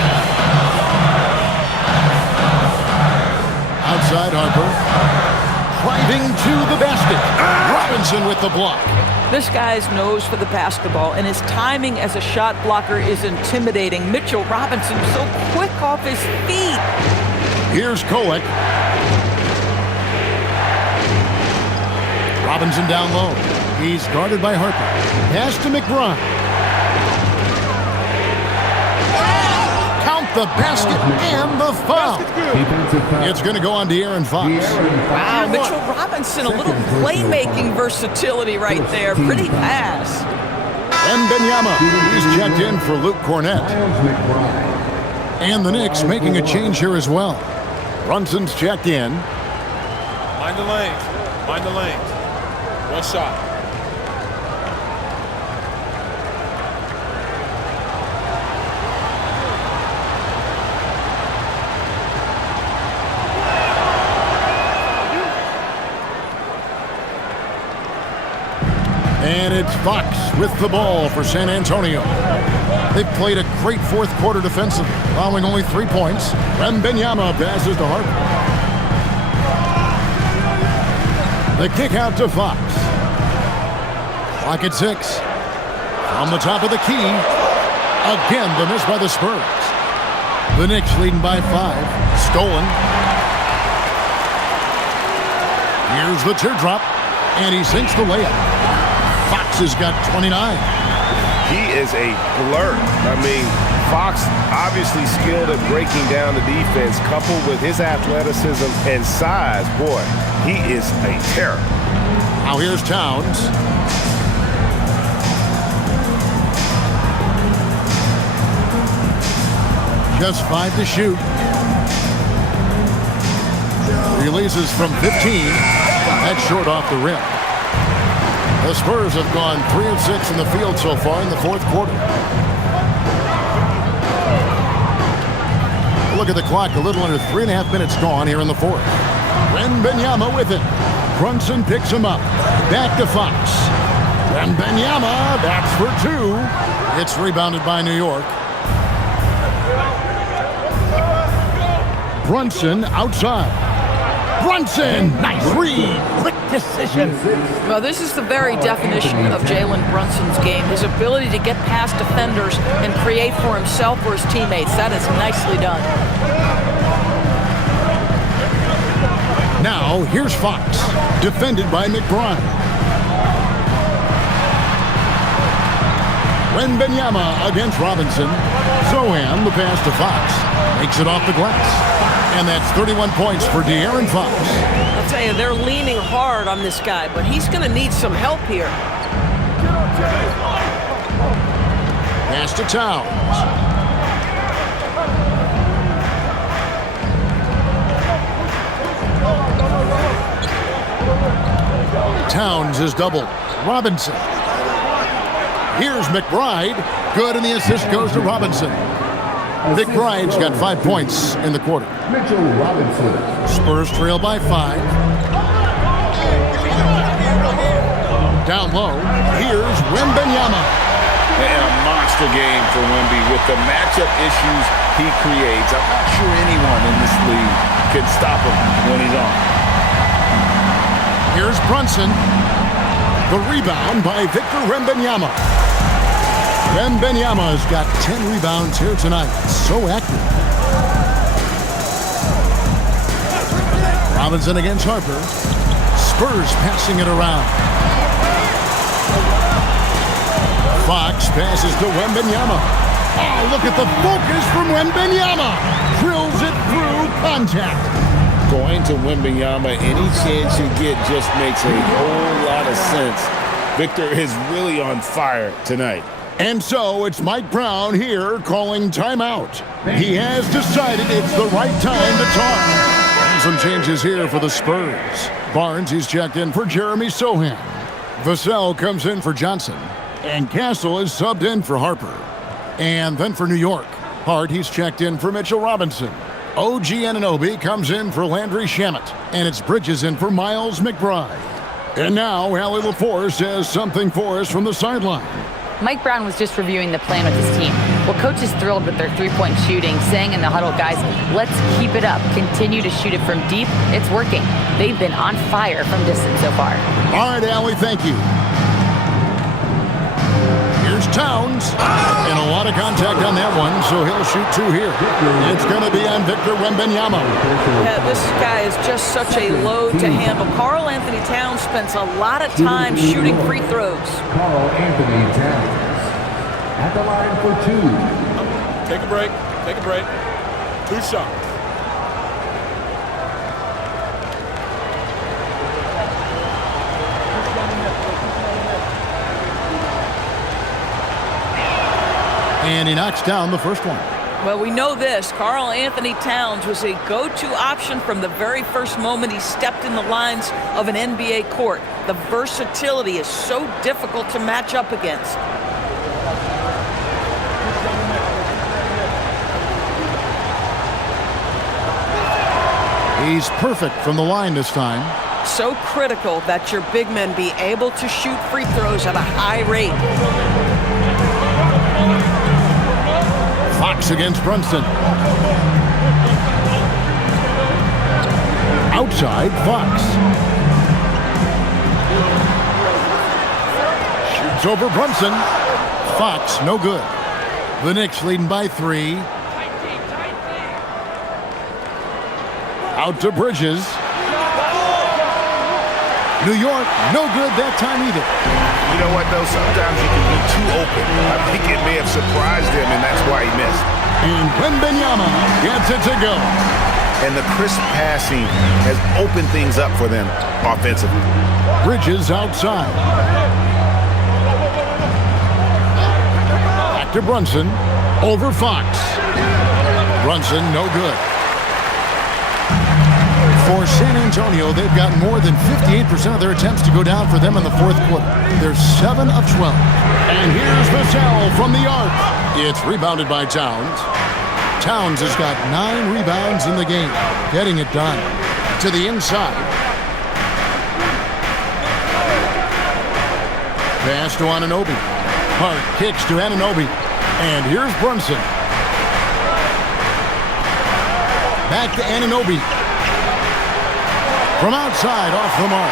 Outside Harper. Driving to the basket. Robinson with the block. This guy's nose for the basketball, and his timing as a shot blocker is intimidating. Mitchell Robinson so quick off his feet. Here's Kolick. Robinson down low. He's guarded by Harper. Pass to McBride. Count the basket and the foul. It's going to go on De'Aaron Fox. Wow, Mitchell Robinson, a little playmaking versatility right there. Pretty pass. Wembanyama, he's checked in for Luke Cornett. And the Knicks making a change here as well. Brunson's checked in. Mind the lanes. Mind the lanes. One shot. And it's Fox with the ball for San Antonio. They've played a great fourth quarter defensively, allowing only 3 points. Wembanyama passes to Harper. The kick out to Fox. Clock at 6. From the top of the key. Again, the miss by the Spurs. The Knicks leading by 5. Stolen. Here's the teardrop. And he sinks the layup. Fox has got 29. He is a blur. I mean, Fox obviously skilled at breaking down the defense, coupled with his athleticism and size. Boy, he is a terror. Now here's Towns. Just 5 to shoot. Releases from 15. That's short off the rim. The Spurs have gone 3 of 6 in the field so far in the fourth quarter. Look at the clock, a little under 3.5 minutes gone here in the fourth. Wembanyama with it. Brunson picks him up. Back to Fox. Wembanyama, that's for 2. It's rebounded by New York. Brunson outside. Brunson, nice read, quick decision. Well, this is the very definition of Jalen Brunson's game. His ability to get past defenders and create for himself or his teammates. That is nicely done. Now, here's Fox, defended by McBride. Wembanyama against Robinson. Zohan, the pass to Fox, makes it off the glass. And that's 31 points for De'Aaron Fox. I'll tell you, they're leaning hard on this guy, but he's going to need some help here. Pass to Towns. Towns is doubled. Robinson. Here's McBride. Good, and the assist goes to Robinson. McBride's got 5 points in the quarter. Mitchell Robinson. Spurs trail by 5. Down low, here's Wembanyama. And a monster game for Wemby with the matchup issues he creates. I'm not sure anyone in this league can stop him when he's on. Here's Brunson. The rebound by Victor Wembanyama. Wembanyama's got 10 rebounds here tonight. So active. Robinson against Harper. Spurs passing it around. Fox passes to Wembanyama. Oh, look at the focus from Wembanyama. Drills it through contact. Going to Wembanyama, any chance you get just makes a whole lot of sense. Victor is really on fire tonight. And so it's Mike Brown here calling timeout. He has decided it's the right time to talk. And some changes here for the Spurs. Barnes, he's checked in for Jeremy Sohan. Vassell comes in for Johnson. And Castle is subbed in for Harper. And then for New York, Hart, he's checked in for Mitchell Robinson. OG Anunoby comes in for Landry Shamet. And it's Bridges in for Miles McBride. And now Allie LaForce says something for us from the sideline. Mike Brown was just reviewing the plan with his team. Well, coach is thrilled with their three-point shooting, saying in the huddle, guys, let's keep it up. Continue to shoot it from deep. It's working. They've been on fire from distance so far. All right, Allie, thank you. Here's Here's Towns. And a lot of contact on that one, so he'll shoot 2 here. It's going to be on Victor Wembanyama. Yeah, this guy is just such a load to handle. Karl Anthony Towns spends a lot of time shooting free throws. Karl Anthony Towns at the line for 2. Take a break. Take a break. 2 shots. And he knocks down the first one. Well, we know this. Karl Anthony Towns was a go-to option from the very first moment he stepped in the lines of an NBA court. The versatility is so difficult to match up against. He's perfect from the line this time. So critical that your big men be able to shoot free throws at a high rate. Fox against Brunson. Outside, Fox. Shoots over Brunson. Fox, no good. The Knicks leading by 3. Out to Bridges. New York, no good that time either. You know what, though? Sometimes you can be too open. I think it may have surprised him, and that's why he missed. And Wembanyama gets it to go. And the crisp passing has opened things up for them offensively. Bridges outside. Back to Brunson. Over Fox. Brunson, no good. For San Antonio, they've got more than 58% of their attempts to go down for them in the fourth quarter. They're 7 of 12. And here's Vassell from the arc. It's rebounded by Towns. Towns has got 9 rebounds in the game, getting it done. To the inside. Pass to Anunoby. Hart kicks to Anunoby. And here's Brunson. Back to Anunoby. From outside, off the mark.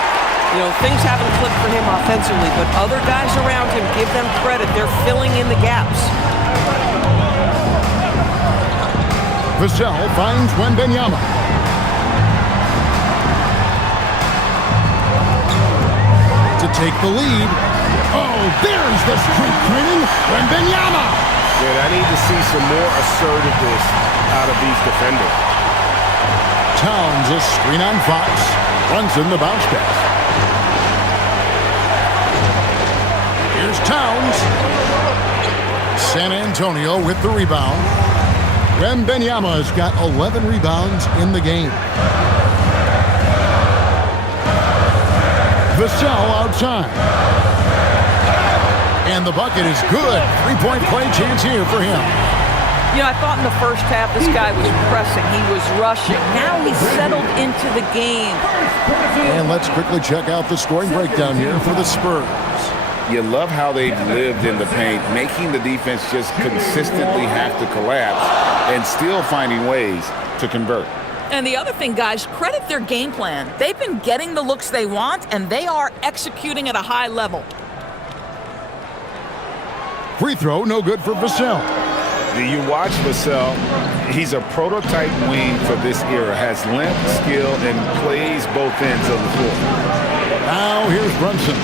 You know, things haven't clicked for him offensively, but other guys around him, give them credit. They're filling in the gaps. Vassell finds Wembanyama. To take the lead. Oh, there's the strength training. Wembanyama. Good, I need to see some more assertiveness out of these defenders. Towns a screen on Fox. Brunson the bounce pass. Here's Towns. San Antonio with the rebound. Wembanyama has got 11 rebounds in the game. Vassell outside. And the bucket is good. 3-point play chance here for him. You know, I thought in the first half this guy was pressing. He was rushing. Now he's settled into the game. And let's quickly check out the scoring breakdown here for the Spurs. You love how they've lived in the paint, making the defense just consistently have to collapse and still finding ways to convert. And the other thing, guys, credit their game plan. They've been getting the looks they want, and they are executing at a high level. Free throw, no good for Vassell. You watch Vassell, he's a prototype wing for this era, has length, skill, and plays both ends of the floor. Now here's Brunson.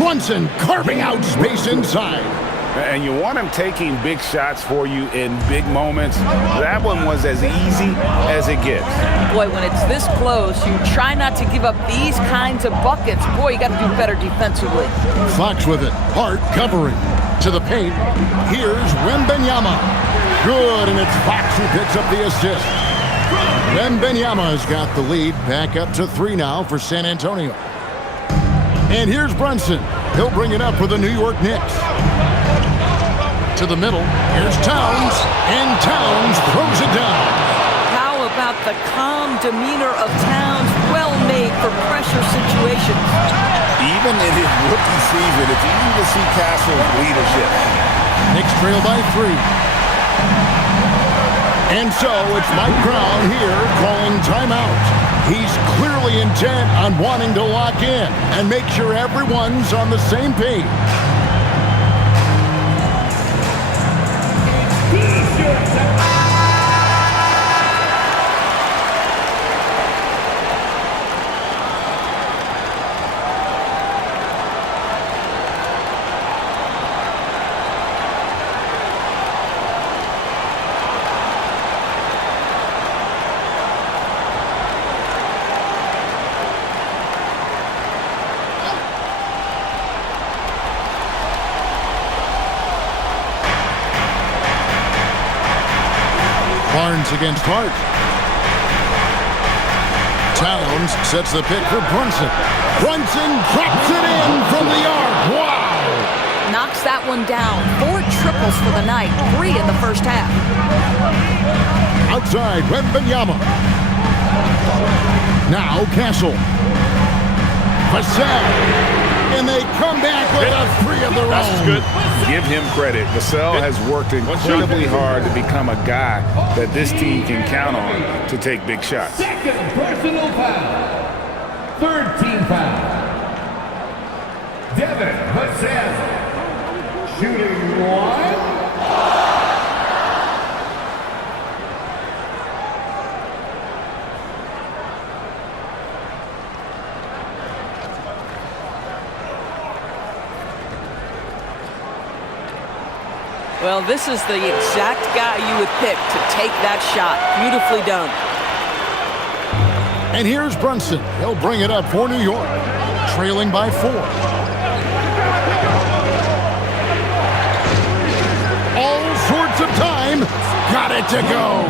Brunson carving out space inside. And you want him taking big shots for you in big moments. That one was as easy as it gets. Boy, when it's this close, you try not to give up these kinds of buckets. Boy, you got to do better defensively. Fox with it. Hart covering. To the paint. Here's Wembanyama. Good, and it's Fox who picks up the assist. Wembanyama has got the lead. Back up to 3 now for San Antonio. And here's Brunson. He'll bring it up for the New York Knicks. To the middle. Here's Towns. And Towns throws it down. How about the calm demeanor of Towns? Well made for pressure situations. Even in his rookie season, it's easy to see Castle's leadership. Knicks trail by 3. And so it's Mike Brown here calling timeout. He's clearly intent on wanting to lock in and make sure everyone's on the same page. Barnes against Hart. Towns sets the pick for Brunson. Brunson drops it in from the arc. Wow! Knocks that one down. 4 triples for the night. 3 in the first half. Outside, Wembanyama. Now Castle. Vassell. And they come back with a 3 of their own. That's good. Give him credit. Vassell has worked incredibly hard to become a guy that this team can count on to take big shots. Second personal foul. Third team foul. Devin Vassell. Shooting 1. Well, this is the exact guy you would pick to take that shot. Beautifully done. And here's Brunson. He'll bring it up for New York, trailing by 4. All sorts of time. Got it to go.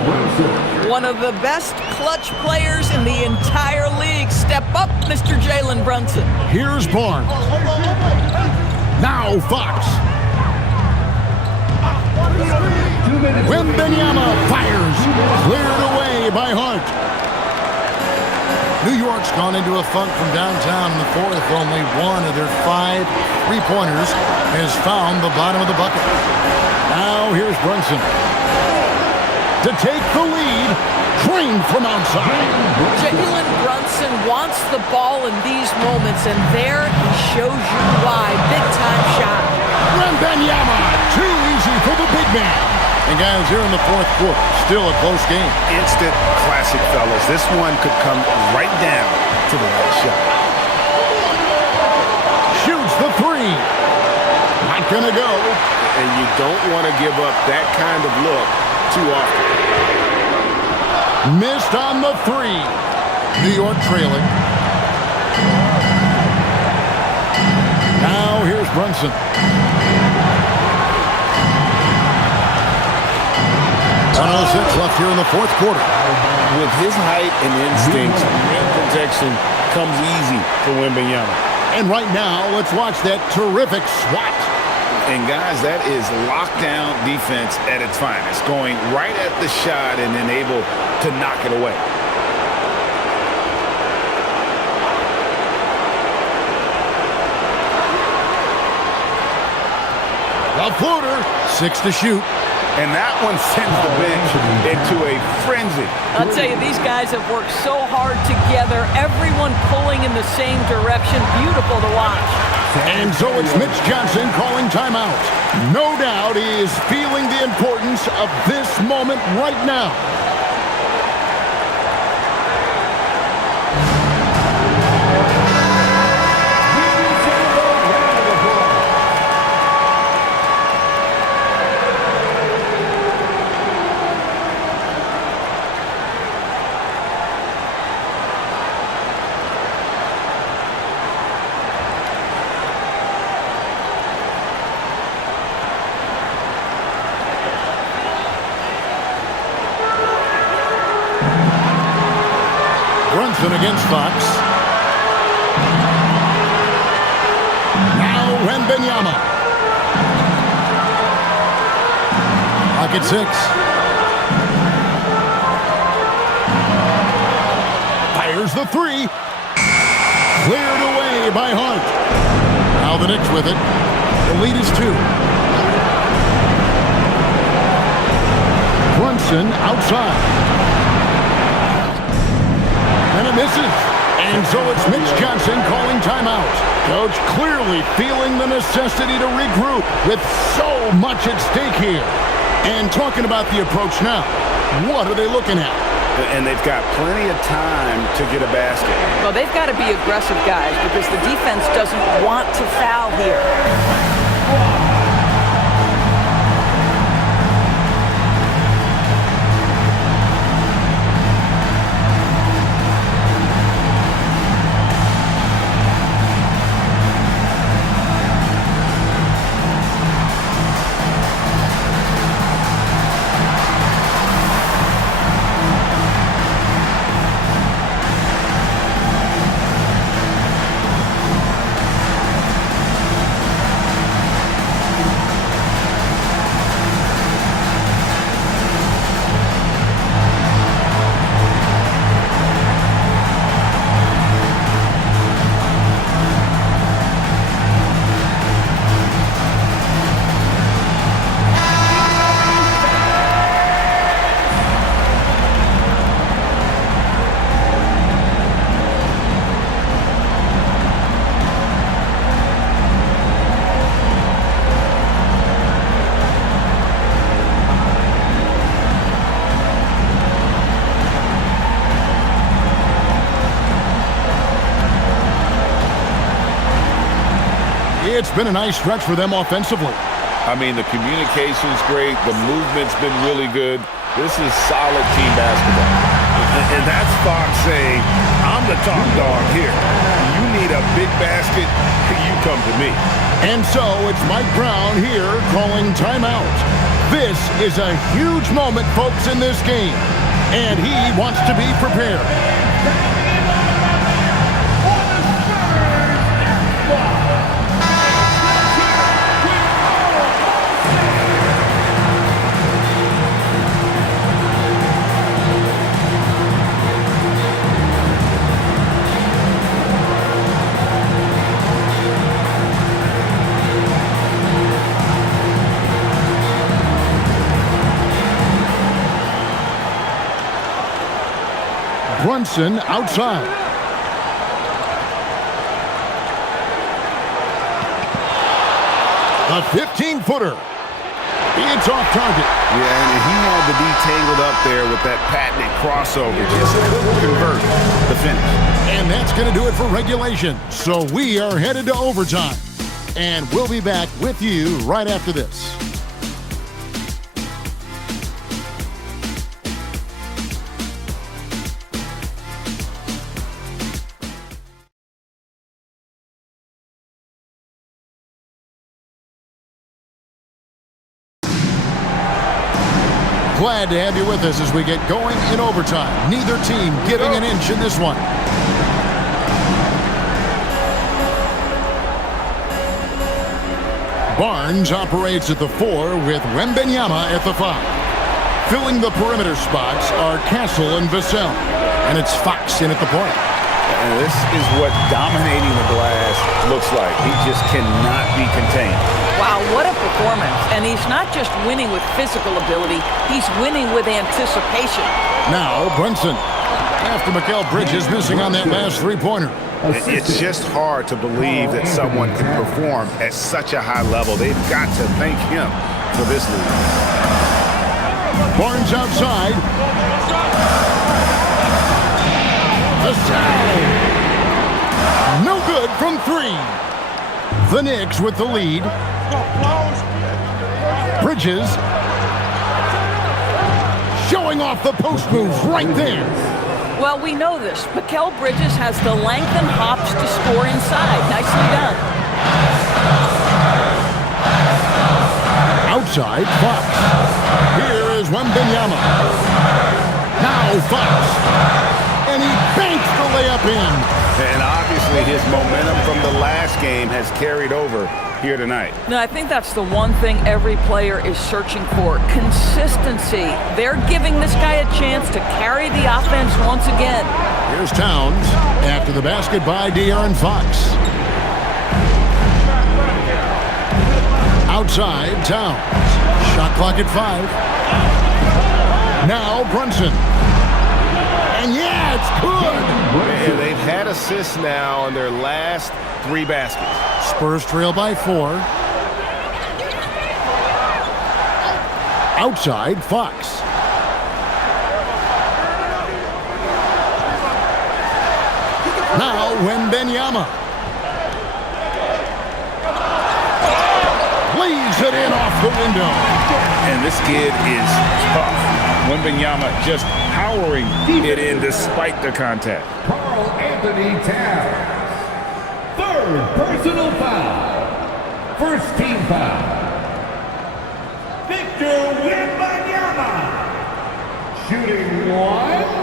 One of the best clutch players in the entire league. Step up, Mr. Jalen Brunson. Here's Barnes. Now Fox. Wembanyama fires. Cleared away by Hart. New York's gone into a funk from downtown in the 4th. Only one of their 5 3-pointers has found the bottom of the bucket. Now here's Brunson to take the lead. Drained from outside. Jalen Brunson wants the ball in these moments, and there he shows you why. Big-time shot. Wembanyama, too easy for the big man. And guys, here in the 4th quarter, still a close game. Instant classic, fellas. This one could come right down to the last shot. Shoots the 3. Not gonna go. And you don't want to give up that kind of look too often. Missed on the 3. New York trailing. Now here's Brunson. .106 left here in the 4th quarter. With his height and instincts, rim protection comes easy for Wembanyama. And right now, let's watch that terrific swat. And guys, that is lockdown defense at its finest. Going right at the shot and then able to knock it away. A floater, 6 to shoot. And that one sends the bench into a frenzy. I'll tell you, these guys have worked so hard together. Everyone pulling in the same direction. Beautiful to watch. And so it's Mitch Johnson calling timeout. No doubt he is feeling the importance of this moment right now. Brunson against Fox. Now Wembanyama. Pocket 6. Fires the 3. Cleared away by Hart. Now the Knicks with it. The lead is 2. Brunson outside. And it misses. And so it's Mitch Johnson calling timeout. Coach clearly feeling the necessity to regroup with so much at stake here. And talking about the approach now, what are they looking at? And they've got plenty of time to get a basket. Well, they've got to be aggressive, guys, because the defense doesn't want to foul here. It's been a nice stretch for them offensively. I mean, the communication's great. The movement's been really good. This is solid team basketball. And that's Fox saying, I'm the top dog here. You need a big basket, you come to me. And so it's Mike Brown here calling timeout. This is a huge moment, folks, in this game. And he wants to be prepared. Brunson outside. A 15-footer. It's off target. Yeah, and he had to be tangled up there with that patented crossover. Just couldn't convert the finish. And that's going to do it for regulation. So we are headed to overtime. And we'll be back with you right after this. Glad to have you with us as we get going in overtime. Neither team giving an inch in this one. Barnes operates at the 4 with Wembanyama at the 5. Filling the perimeter spots are Castle and Vassell. And it's Fox in at the point. And this is what dominating the glass looks like. He just cannot be contained. Wow, what a performance. And he's not just winning with physical ability, he's winning with anticipation. Now, Brunson. After Mikal Bridges missing on that last three-pointer. It's just hard to believe that someone can perform at such a high level. They've got to thank him for this lead. Barnes outside. No good from 3. The Knicks with the lead. Bridges showing off the post moves right there. Well, we know this. Mikal Bridges has the length and hops to score inside. Nicely done. Outside, Fox. Here is Wembanyama. Now Fox. And he banks the layup in. And obviously his momentum from the last game has carried over here tonight. No, I think that's the one thing every player is searching for. Consistency. They're giving this guy a chance to carry the offense once again. Here's Towns after the basket by De'Aaron Fox. Outside, Towns. Shot clock at 5. Now Brunson. And yeah, it's good. And they've had assists now in their last 3 baskets. Spurs trail by 4. Outside, Fox. Now, Wembanyama. Leaves it in off the window. And this kid is tough. Wembanyama just powering it in despite the contact. Carl Anthony Towns. 3rd personal foul. 1st team foul. Victor Wembanyama. Shooting 1.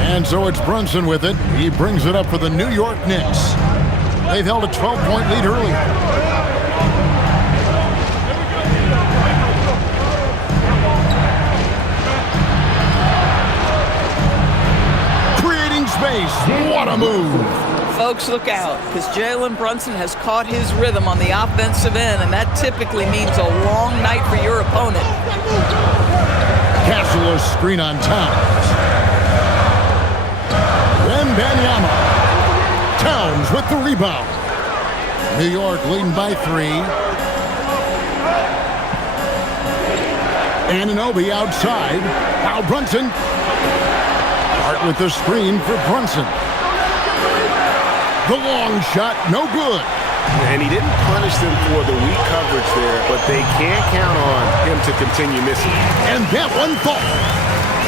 And so it's Brunson with it. He brings it up for the New York Knicks. They've held a 12-point lead early. Creating space. What a move. Folks, look out, because Jalen Brunson has caught his rhythm on the offensive end, and that typically means a long night for your opponent. Castle's screen on Towns. Wembanyama. Towns with the rebound. New York leading by 3. Anunoby outside. Now Brunson. Hart with the screen for Brunson. The long shot, no good. And he didn't punish them for the weak coverage there, but they can't count on him to continue missing. And that one falls.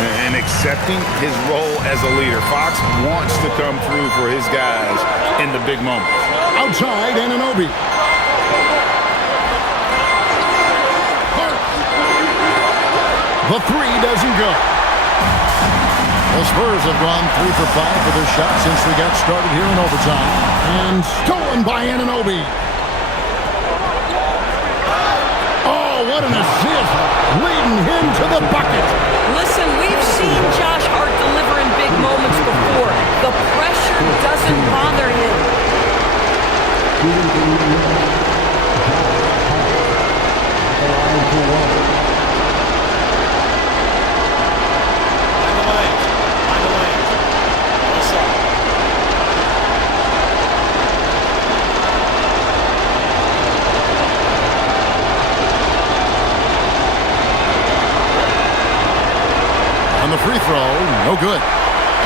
And accepting his role as a leader. Fox wants to come through for his guys in the big moments. Outside, Anunoby. The 3 doesn't go. The Spurs have gone 3 for 5 for their shot since we got started here in overtime. And stolen by Anunoby. Oh, what an assist. Leading him to the bucket. Listen, we've seen Josh Hart deliver in big moments before. The pressure doesn't bother him. The free throw, no good.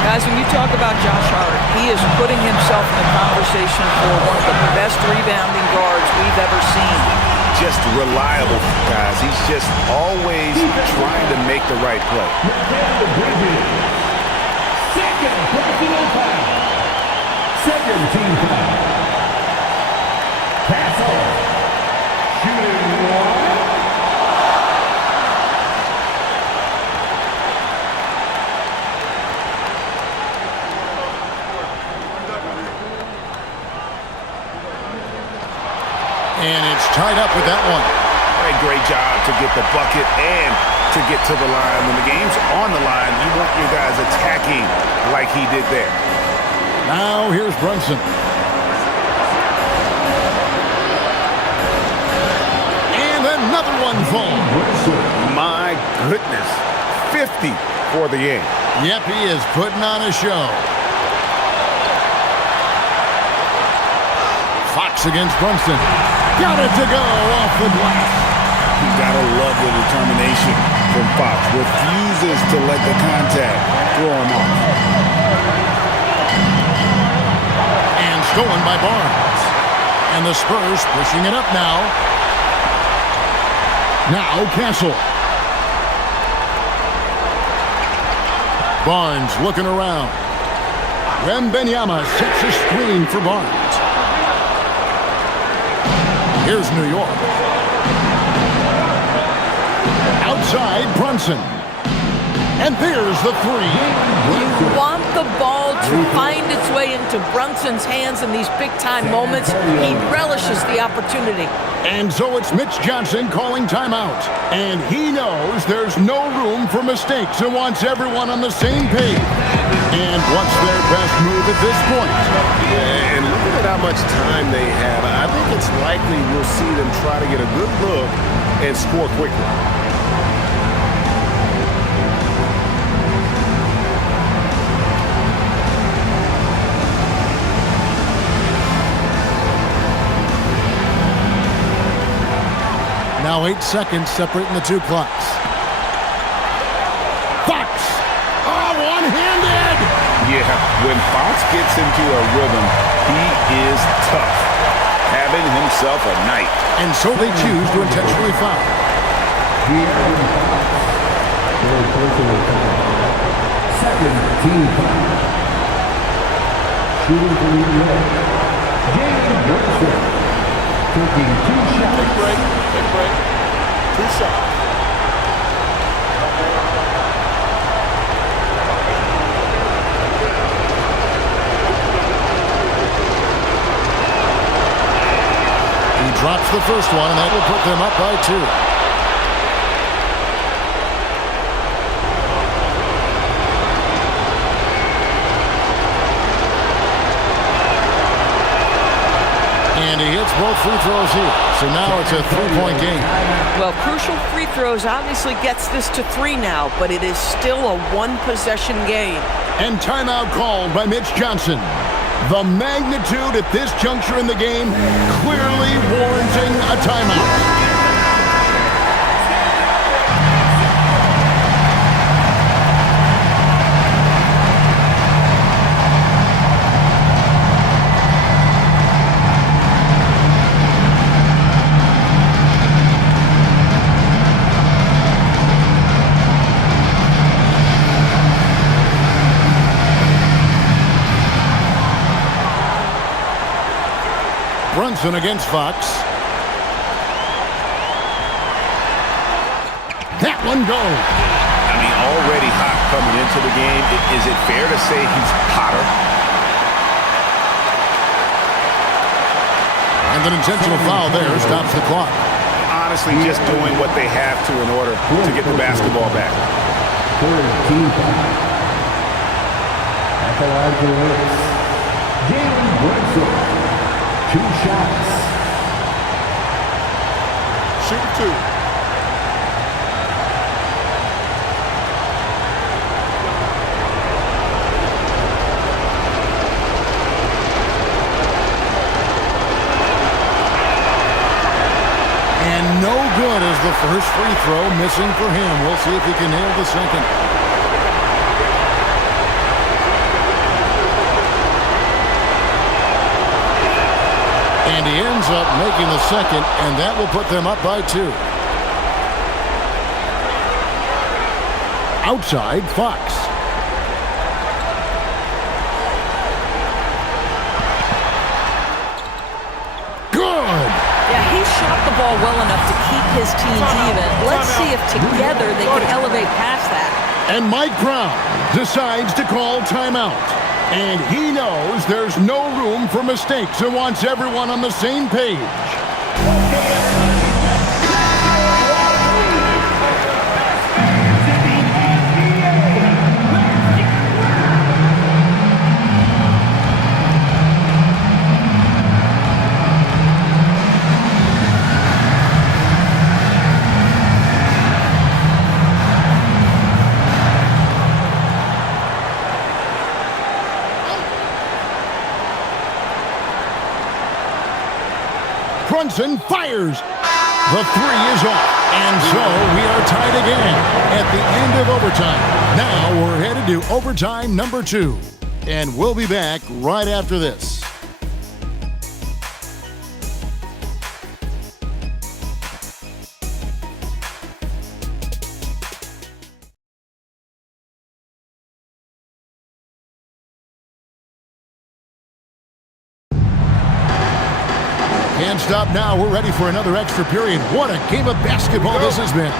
Guys, when you talk about Josh Hart, he is putting himself in the conversation for one of the best rebounding guards we've ever seen. Just reliable, guys. He's just always trying to make the right play. Second personal foul. 2nd team foul. Pass off. Shooting 1. And it's tied up with that one. A great job to get the bucket and to get to the line. When the game's on the line, you want your guys attacking like he did there. Now here's Brunson. And another one falls. My goodness. 50 for the game. Yep, he is putting on a show. Fox against Brunson. Got it to go off the glass. You gotta love the determination from Fox. Refuses to let the contact throw him off. And stolen by Barnes. And the Spurs pushing it up now. Now Castle. Barnes looking around. Wembanyama sets a screen for Barnes. Here's New York. Outside, Brunson. And there's the 3. You want the ball to find its way into Brunson's hands in these big-time moments. He relishes the opportunity. And so it's Mitch Johnson calling timeout. And he knows there's no room for mistakes and wants everyone on the same page. And what's their best move at this point? And look at how much time they have. I think it's likely we'll see them try to get a good look and score quickly. Now 8 seconds separating the two clocks. Fox! Oh, one-handed! Yeah, when Fox gets into a rhythm, he is tough. Having himself a night. And so they choose to intentionally foul. Second team foul. Shooting for the red. Jalen Brunson. Taking 2 shots. Big break. 2 shots. He drops the first one, and that will put them up by 2. And he hits both free throws here. So now it's a 3-point game. Well, crucial free throws obviously gets this to 3 now, but it is still a 1-possession game. And timeout called by Mitch Johnson. The magnitude at this juncture in the game clearly warranting a timeout. Brunson against Fox. That one goes. I mean, already hot coming into the game. Is it fair to say he's hotter? And an intentional foul there stops the clock. Honestly, just doing what they have to in order to get the basketball back. Third team foul. At the line for Lynx. Jalen Brunson. 2 shots. Shoot 2. And no good as the first free throw missing for him. We'll see if he can nail the second. And he ends up making the second, and that will put them up by 2. Outside, Fox. Good! Yeah, he shot the ball well enough to keep his teams even. Let's see if together they can elevate past that. And Mike Brown decides to call timeout. And he knows there's no room for mistakes and wants everyone on the same page. Brunson fires. The 3 is off. And so we are tied again at the end of overtime. Now we're headed to overtime number 2. And we'll be back right after this. Can't stop now. We're ready for another extra period. What a game of basketball this has been.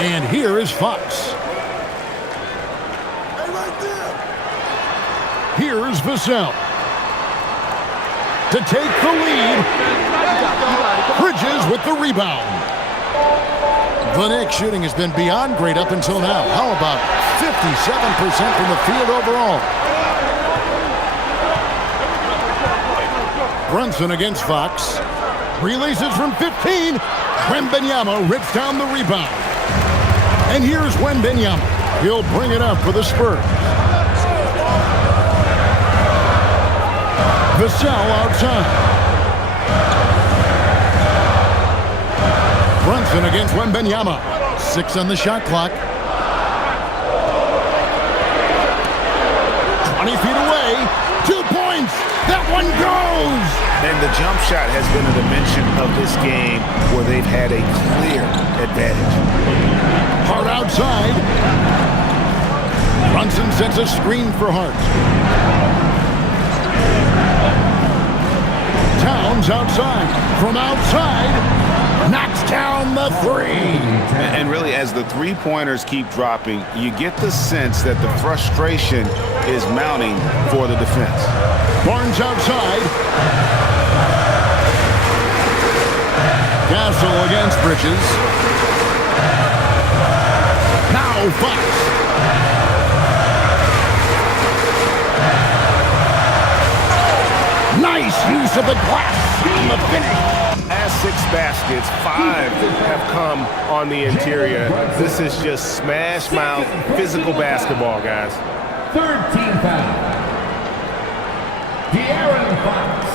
And here is Fox. Here's Vassell. To take the lead. Bridges with the rebound. The Knicks shooting has been beyond great up until now. How about 57% from the field overall? Brunson against Fox. Releases from 15. Wembanyama rips down the rebound. And here's Wembanyama. He'll bring it up for the Spurs. Vassell outside. Brunson against Wembanyama. 6 on the shot clock. 20 feet away. 2 points. That one goes. And the jump shot has been a dimension of this game where they've had a clear advantage. Hart outside. Brunson sets a screen for Hart. Towns outside. From outside, knocks down the three. And really, as the three-pointers keep dropping, you get the sense that the frustration is mounting for the defense. Barnes outside. Gasol against Bridges. Now Fox. Nice use of the glass on the finish. Last 6 baskets, 5 have come on the interior. This is just smash mouth, physical basketball, guys. 13 foul. De'Aaron Fox.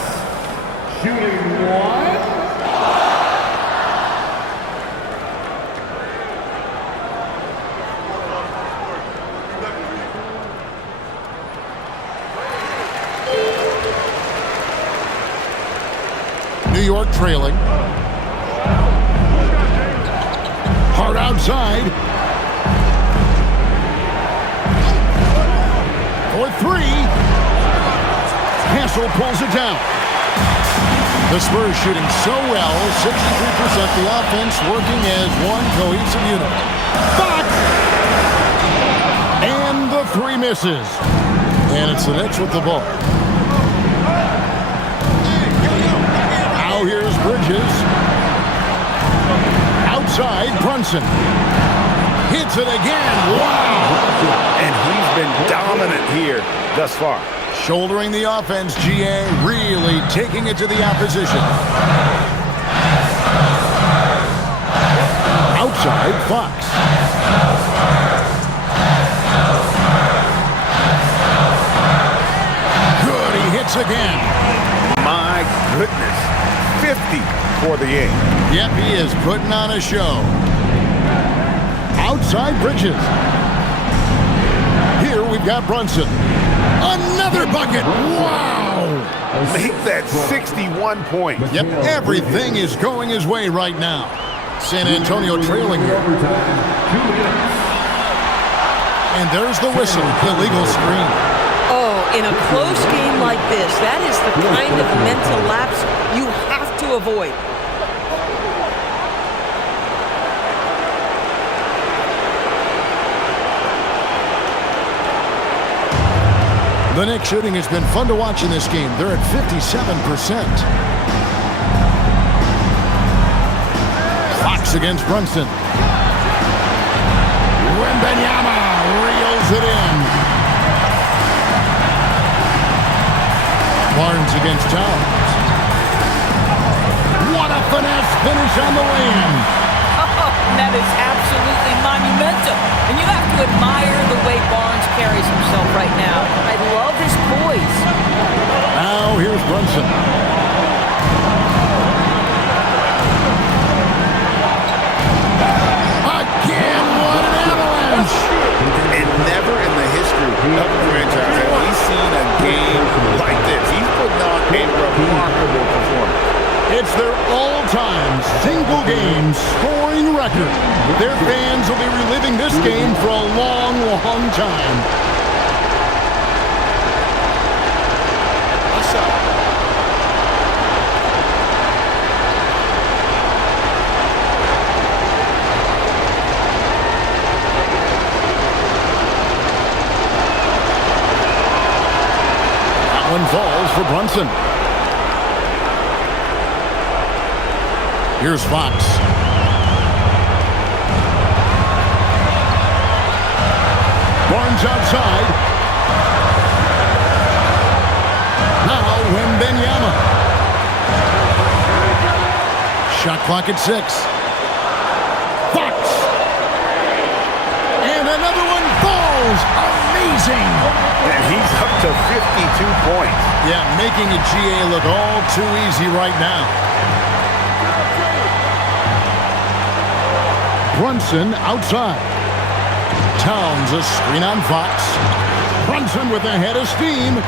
Shooting 1. New York trailing. Hart outside. For 3. Castle pulls it down. The Spurs shooting so well, 63%. The offense working as one cohesive unit. Fox! And the 3 misses. And it's the Knicks with the ball. Now here's Bridges. Outside, Brunson. Hits it again. Wow! And he's been dominant here thus far. Shouldering the offense, GA really taking it to the opposition. Outside, Fox. Good, he hits again. My goodness. 50 for the game. Yep, he is putting on a show. Outside Bridges. Here we've got Brunson. Another bucket. Wow. Make that 61 points. Yep, everything is going his way right now. San Antonio trailing here. And there's the whistle. Illegal screen. Oh, in a close game like this, that is the kind of mental lapse you have to avoid. The Knicks shooting has been fun to watch in this game. They're at 57%. Fox against Brunson. Wembanyama reels it in. Barnes against Towns. What a finesse finish on the way-in. Oh, that is absolutely monumental. And you have to admire the way Barnes carries himself right now. I love his poise. Now here's Brunson. Again, what an avalanche. And never in the history of the franchise have we seen a game like this. He's putting on a remarkable performance. It's their all-time single-game scoring record. Their fans will be reliving this game for a long, long time. What's up? Brunson. Here's Fox. Barnes outside. Now Wembanyama. Shot clock at 6. Fox. And another one falls. Amazing. And he's up to 52 points. Yeah, making a GA look all too easy right now. Brunson outside. Towns a screen on Fox. Brunson with a head of steam.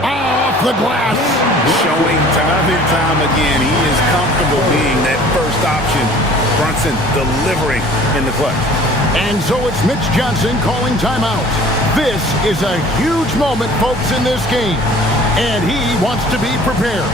Off the glass. Showing time and time again, he is comfortable being that first option. Brunson delivering in the clutch. And so it's Mitch Johnson calling timeout. This is a huge moment, folks, in this game. And he wants to be prepared.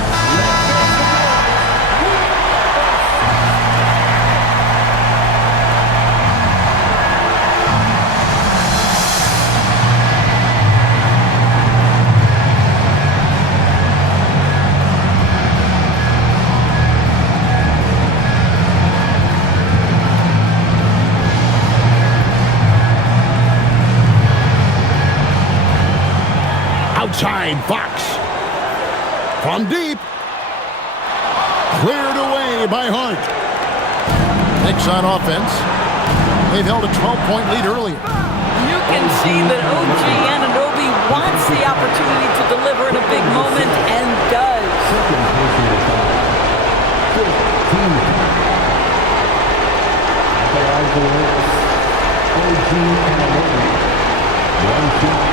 Outside, Fox. From deep. Cleared away by Hart. Knicks on offense. They've held a 12-point lead earlier. You can see that OG Anunoby wants the opportunity to deliver in a big moment and does. OG Anunoby. One shot.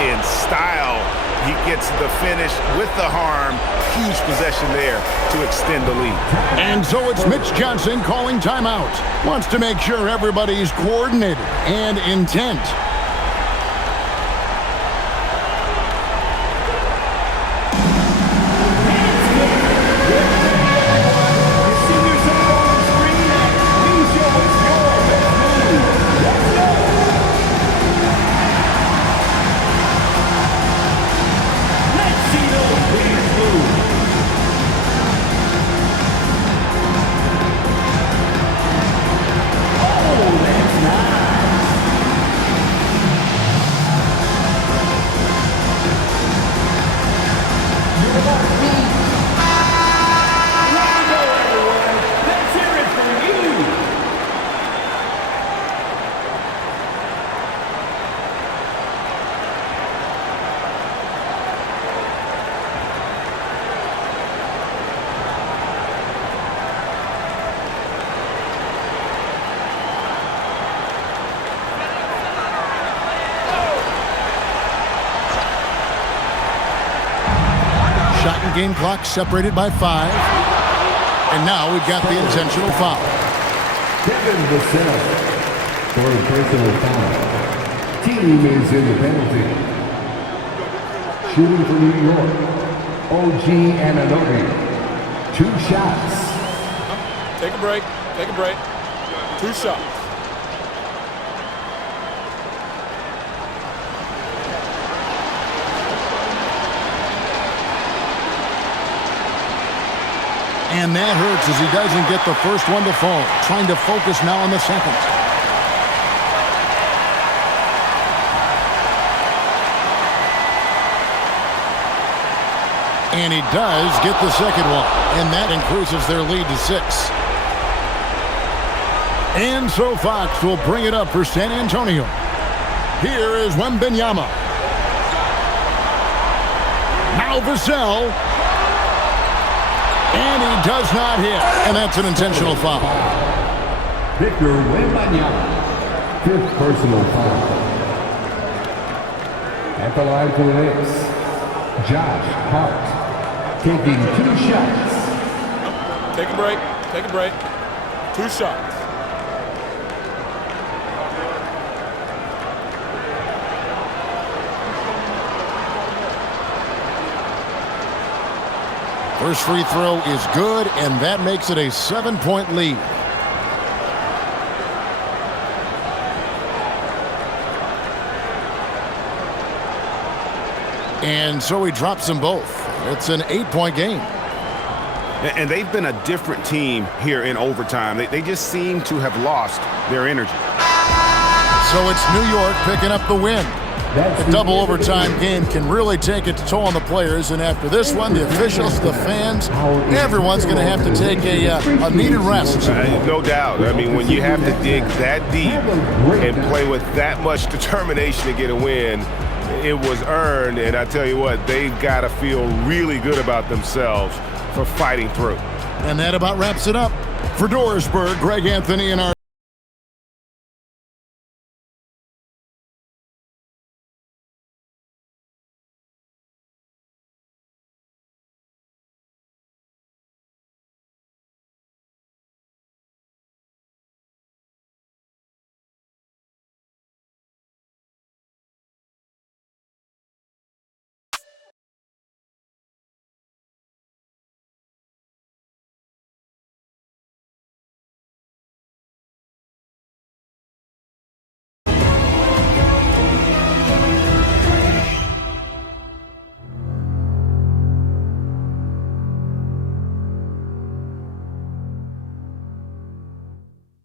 In style, he gets the finish with the harm. Huge possession there to extend the lead. And so it's Mitch Johnson calling timeout. Wants to make sure everybody's coordinated and intent. Game clock separated by 5. And now we've got the intentional foul. Kevin Vassell for a personal foul. Team is in the penalty. Shooting for New York, OG Anunoby. 2 shots. Take a break. Take a break. 2 shots. And that hurts as he doesn't get the first one to fall. Trying to focus now on the second. And he does get the second one. And that increases their lead to 6. And so Fox will bring it up for San Antonio. Here is Wembanyama. Now Vassell. And he does not hit. And that's an intentional foul. Victor Wembanyama. 5th personal foul. At the line for the Lynx, Josh Hart taking 2 shots. Take a break. Take a break. 2 shots. First free throw is good, and that makes it a 7-point lead. And so he drops them both. It's an 8-point game. And they've been a different team here in overtime. They just seem to have lost their energy. So it's New York picking up the win. A double overtime game can really take its toll on the players, and after this one, the officials, the fans, everyone's going to have to take a needed rest. No doubt. I mean, when you have to dig that deep and play with that much determination to get a win, it was earned, and I tell you what, they've got to feel really good about themselves for fighting through. And that about wraps it up. For Dorisburg, Greg Anthony and our